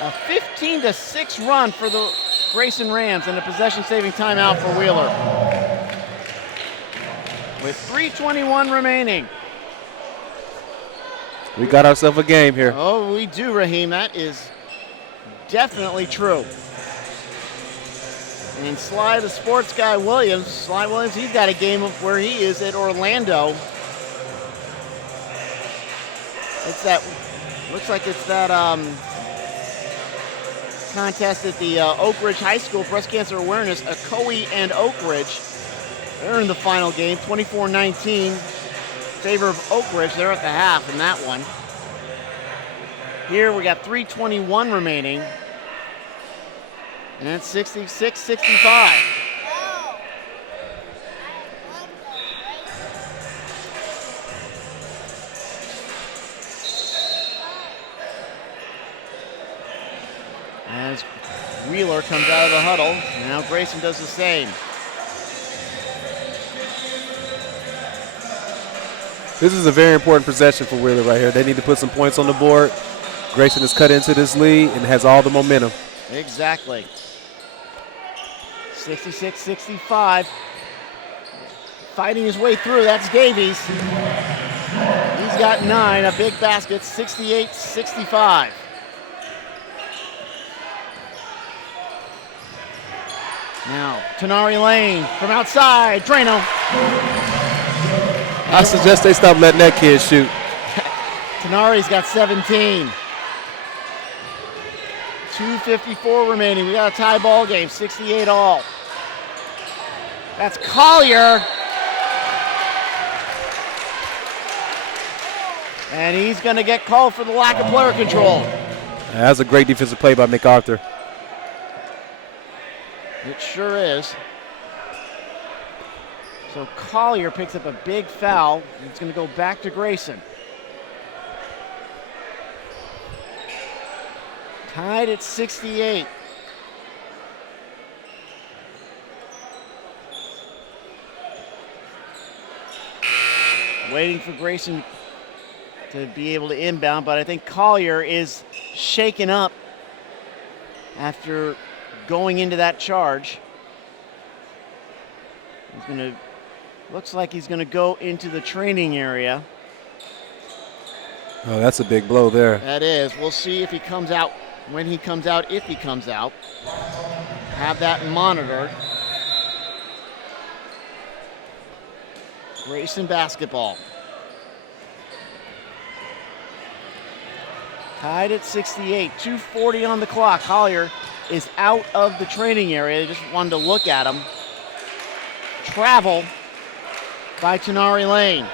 A 15-6 run for the Grayson Rams and a possession-saving timeout for Wheeler. With 3:21 remaining. We got ourselves a game here. Oh, we do, Raheem. That is definitely true. And Sly, the sports guy Williams, he's got a game of where he is at Orlando. It's that, looks like it's that contest at the Oak Ridge High School Breast Cancer Awareness, Ocoee and Oak Ridge. They're in the final game, 24-19, in favor of Oak Ridge. They're at the half in that one. Here we got 3:21 remaining. And it's 66-65. As Wheeler comes out of the huddle, now Grayson does the same. This is a very important possession for Wheeler right here. They need to put some points on the board. Grayson has cut into this lead and has all the momentum. Exactly. 66-65. Fighting his way through, that's Davies. got 9, a big basket, 68-65. Now, Tenari Lane from outside, Drano. I suggest they stop letting that kid shoot. Tenari's got 17. 2:54 remaining. We got a tie ball game, 68 all. That's Collier. And he's going to get called for the lack of player control. That's a great defensive play by MacArthur. It sure is. So Collier picks up a big foul. It's going to go back to Grayson. Tied at 68. Waiting for Grayson to be able to inbound, but I think Collier is shaken up after going into that charge. Looks like he's gonna go into the training area. Oh, that's a big blow there. That is. We'll see if he comes out, when he comes out, if he comes out. Have that monitored. Grayson basketball. Tied at 68, 2:40 on the clock. Collier is out of the training area. They just wanted to look at him. Travel by Tenari Lane.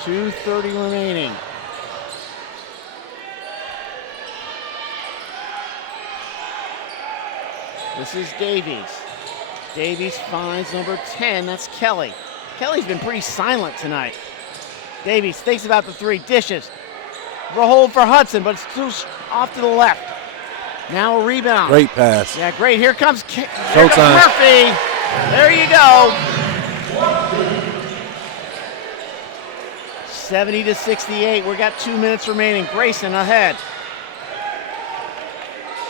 .230 remaining. This is Davies. Davies finds number 10, that's Kelly. Kelly's been pretty silent tonight. Davies thinks about the three, dishes. A hold for Hudson, but it's too off to the left. Now a rebound. Great pass. Yeah, great. Here comes Murphy. There you go. 70-68. We got 2 minutes remaining. Grayson ahead.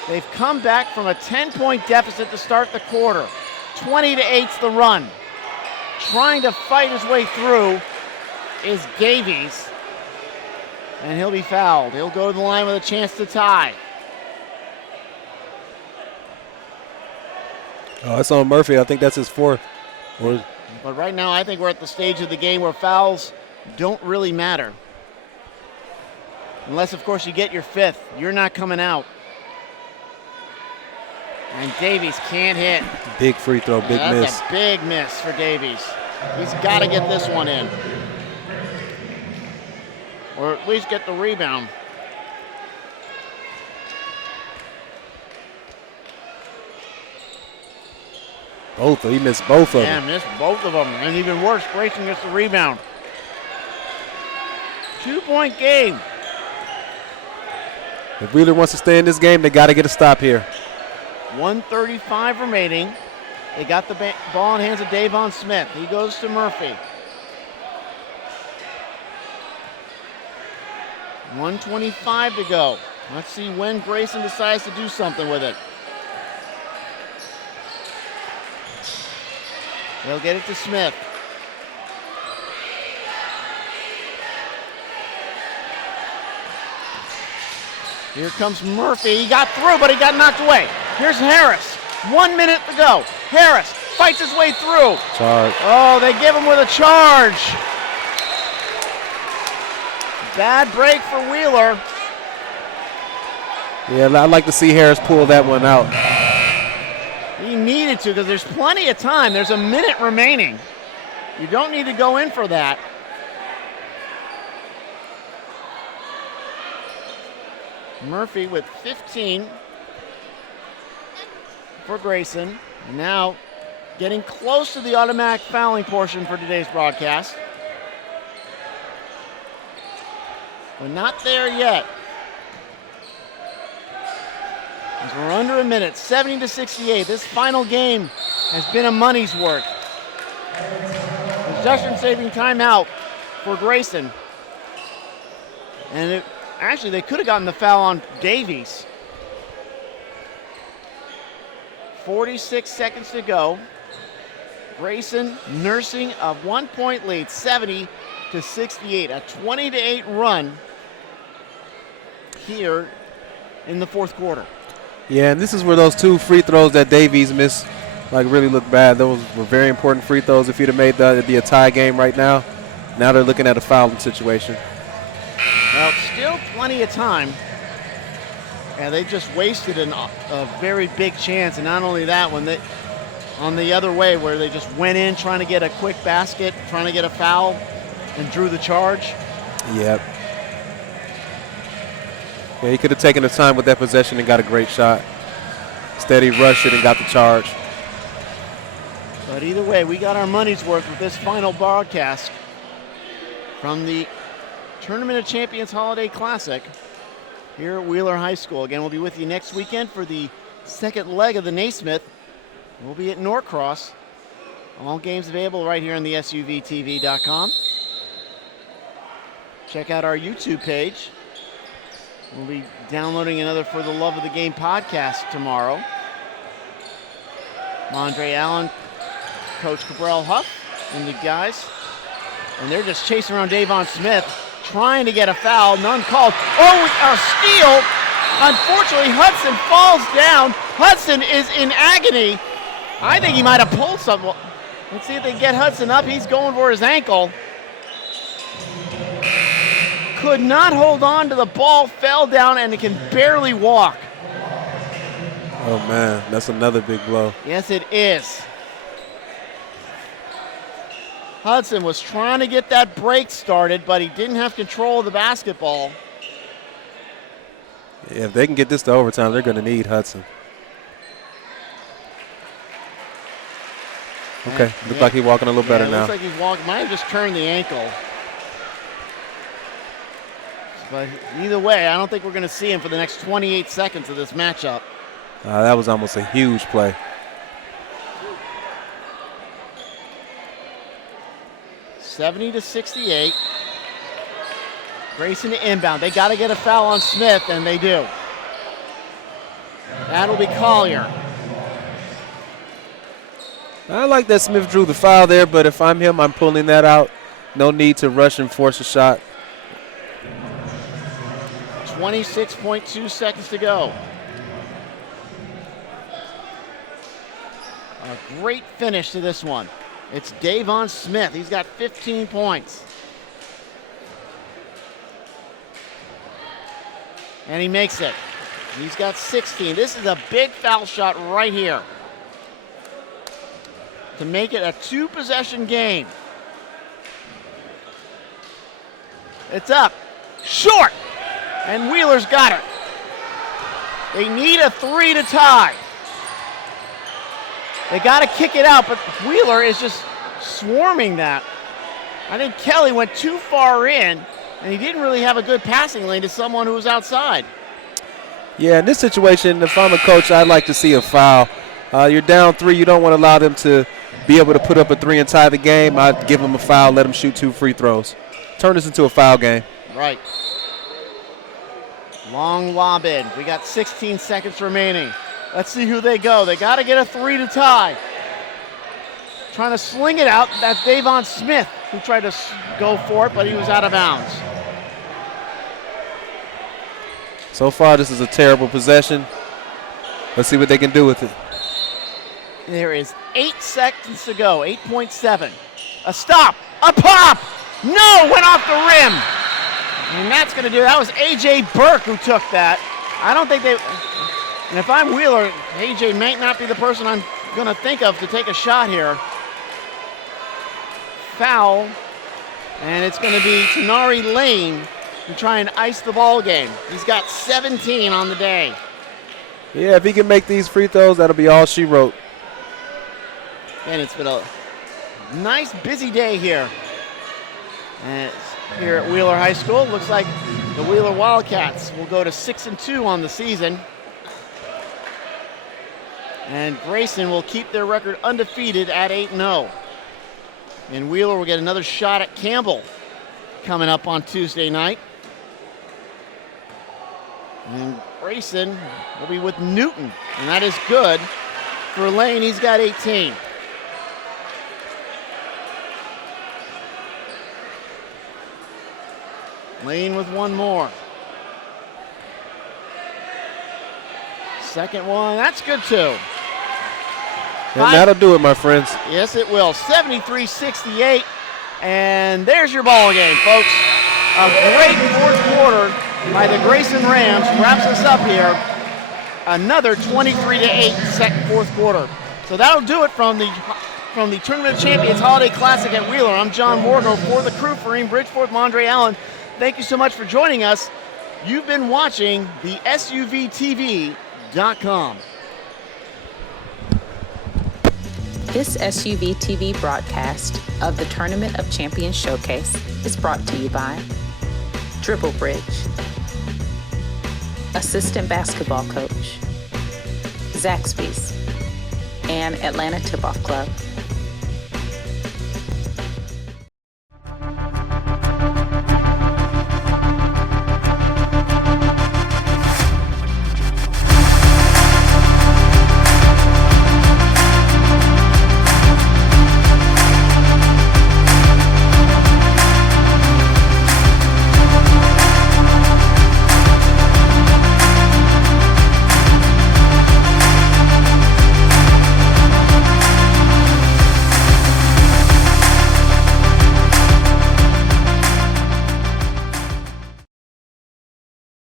They've come back from a 10-point deficit to start the quarter. 20-8's the run. Trying to fight his way through is Davies. And he'll be fouled. He'll go to the line with a chance to tie. Oh, that's on Murphy. I think that's his fourth. But right now, I think we're at the stage of the game where fouls don't really matter. Unless, of course, you get your fifth. You're not coming out. And Davies can't hit. Big free throw, big miss. That's a big miss for Davies. He's got to get this one in. Or at least get the rebound. He missed both of them. Yeah, missed both of them. And even worse, Grayson gets the rebound. 2-point game. If Wheeler wants to stay in this game, they got to get a stop here. 1:35 remaining. They got the ball in hands of Davon Smith. He goes to Murphy. 1:25 to go. Let's see when Grayson decides to do something with it. They'll get it to Smith. Here comes Murphy. He got through, but he got knocked away. Here's Harris. 1 minute to go. Harris fights his way through. Charge. Oh, they give him with a charge. Bad break for Wheeler. Yeah, I'd like to see Harris pull that one out. He needed to because there's plenty of time. There's a minute remaining. You don't need to go in for that. Murphy with 15 for Grayson. Now getting close to the automatic fouling portion for today's broadcast. We're not there yet. As we're under a minute, 70-68. This final game has been a money's worth. Possession saving timeout for Grayson. And actually, they could have gotten the foul on Davies. 46 seconds to go. Grayson nursing a 1-point lead, 70-68, a 20-8 run here in the fourth quarter. Yeah, and this is where those 2 free throws that Davies missed really look bad. Those were very important free throws. If you'd have made that, it'd be a tie game right now. Now they're looking at a fouling situation. Well, still plenty of time. And they just wasted a very big chance. And not only that, when they on the other way where they just went in trying to get a quick basket, trying to get a foul, and drew the charge. Yep. Yeah, he could have taken the time with that possession and got a great shot. Instead, he rushed it and got the charge. But either way, we got our money's worth with this final broadcast from the Tournament of Champions Holiday Classic here at Wheeler High School. Again, we'll be with you next weekend for the second leg of the Naismith. We'll be at Norcross. All games available right here on the SUVTV.com. Check out our YouTube page. We'll be downloading another For the Love of the Game podcast tomorrow. Mondre Allen, Coach Cabral Huff, and the guys. And they're just chasing around Davon Smith, trying to get a foul. None called. Oh, a steal. Unfortunately, Hudson falls down. Hudson is in agony. I think he might have pulled something. Let's see if they can get Hudson up. He's going for his ankle. Could not hold on to the ball, fell down, and can barely walk. Oh, man, that's another big blow. Yes, it is. Hudson was trying to get that break started, but he didn't have control of the basketball. Yeah, if they can get this to overtime, they're going to need Hudson. Okay, looks like he's walking a little better now. Looks like he's walking. Might have just turned the ankle. But either way, I don't think we're going to see him for the next 28 seconds of this matchup. That was almost a huge play. (70-68). Grayson to inbound. They got to get a foul on Smith, and they do. That'll be Collier. I like that Smith drew the foul there, but if I'm him, I'm pulling that out. No need to rush and force a shot. 26.2 seconds to go. A great finish to this one. It's Davon Smith. He's got 15 points. And he makes it. He's got 16. This is a big foul shot right here to make it a 2-possession game. It's up. Short. And Wheeler's got it. They need a 3 to tie. They got to kick it out, but Wheeler is just swarming that. I think Kelly went too far in, and he didn't really have a good passing lane to someone who was outside. Yeah, in this situation, if I'm a coach, I'd like to see a foul. You're down 3. You don't want to allow them to be able to put up a 3 and tie the game. I'd give them a foul, let them shoot 2 free throws. Turn this into a foul game. Right. Long lob in. We got 16 seconds remaining. Let's see who they go. They got to get a 3 to tie. Trying to sling it out. That's Davon Smith who tried to go for it, but he was out of bounds. So far, this is a terrible possession. Let's see what they can do with it. There is 8 seconds to go. 8.7. A stop. A pop. No, went off the rim. And that's going to do it. That was A.J. Burke who took that. I don't think they... And if I'm Wheeler, A.J. might not be the person I'm going to think of to take a shot here. Foul. And it's going to be Tenari Lane to try and ice the ball game. He's got 17 on the day. Yeah, if he can make these free throws, that'll be all she wrote. And it's been a nice, busy day here. And here at Wheeler High School, looks like the Wheeler Wildcats will go to 6-2 on the season. And Grayson will keep their record undefeated at 8-0. And Wheeler will get another shot at Campbell coming up on Tuesday night. And Grayson will be with Newton, and that is good for Lane. He's got 18. Lane with one more. Second one, that's good too. And that'll do it, my friends. Yes, it will. 73-68. And there's your ball game, folks. A great fourth quarter by the Grayson Rams wraps us up here. Another 23-8 fourth quarter. So that'll do it from the Tournament of Champions Holiday Classic at Wheeler. I'm John Morgan for the crew, Fareem Bridgeforth, Mondre Allen. Thank you so much for joining us. You've been watching the SUVTV.com. This SUV TV broadcast of the Tournament of Champions Showcase is brought to you by Dribble Bridge, Assistant Basketball Coach, Zaxby's, and Atlanta Tip-Off Club.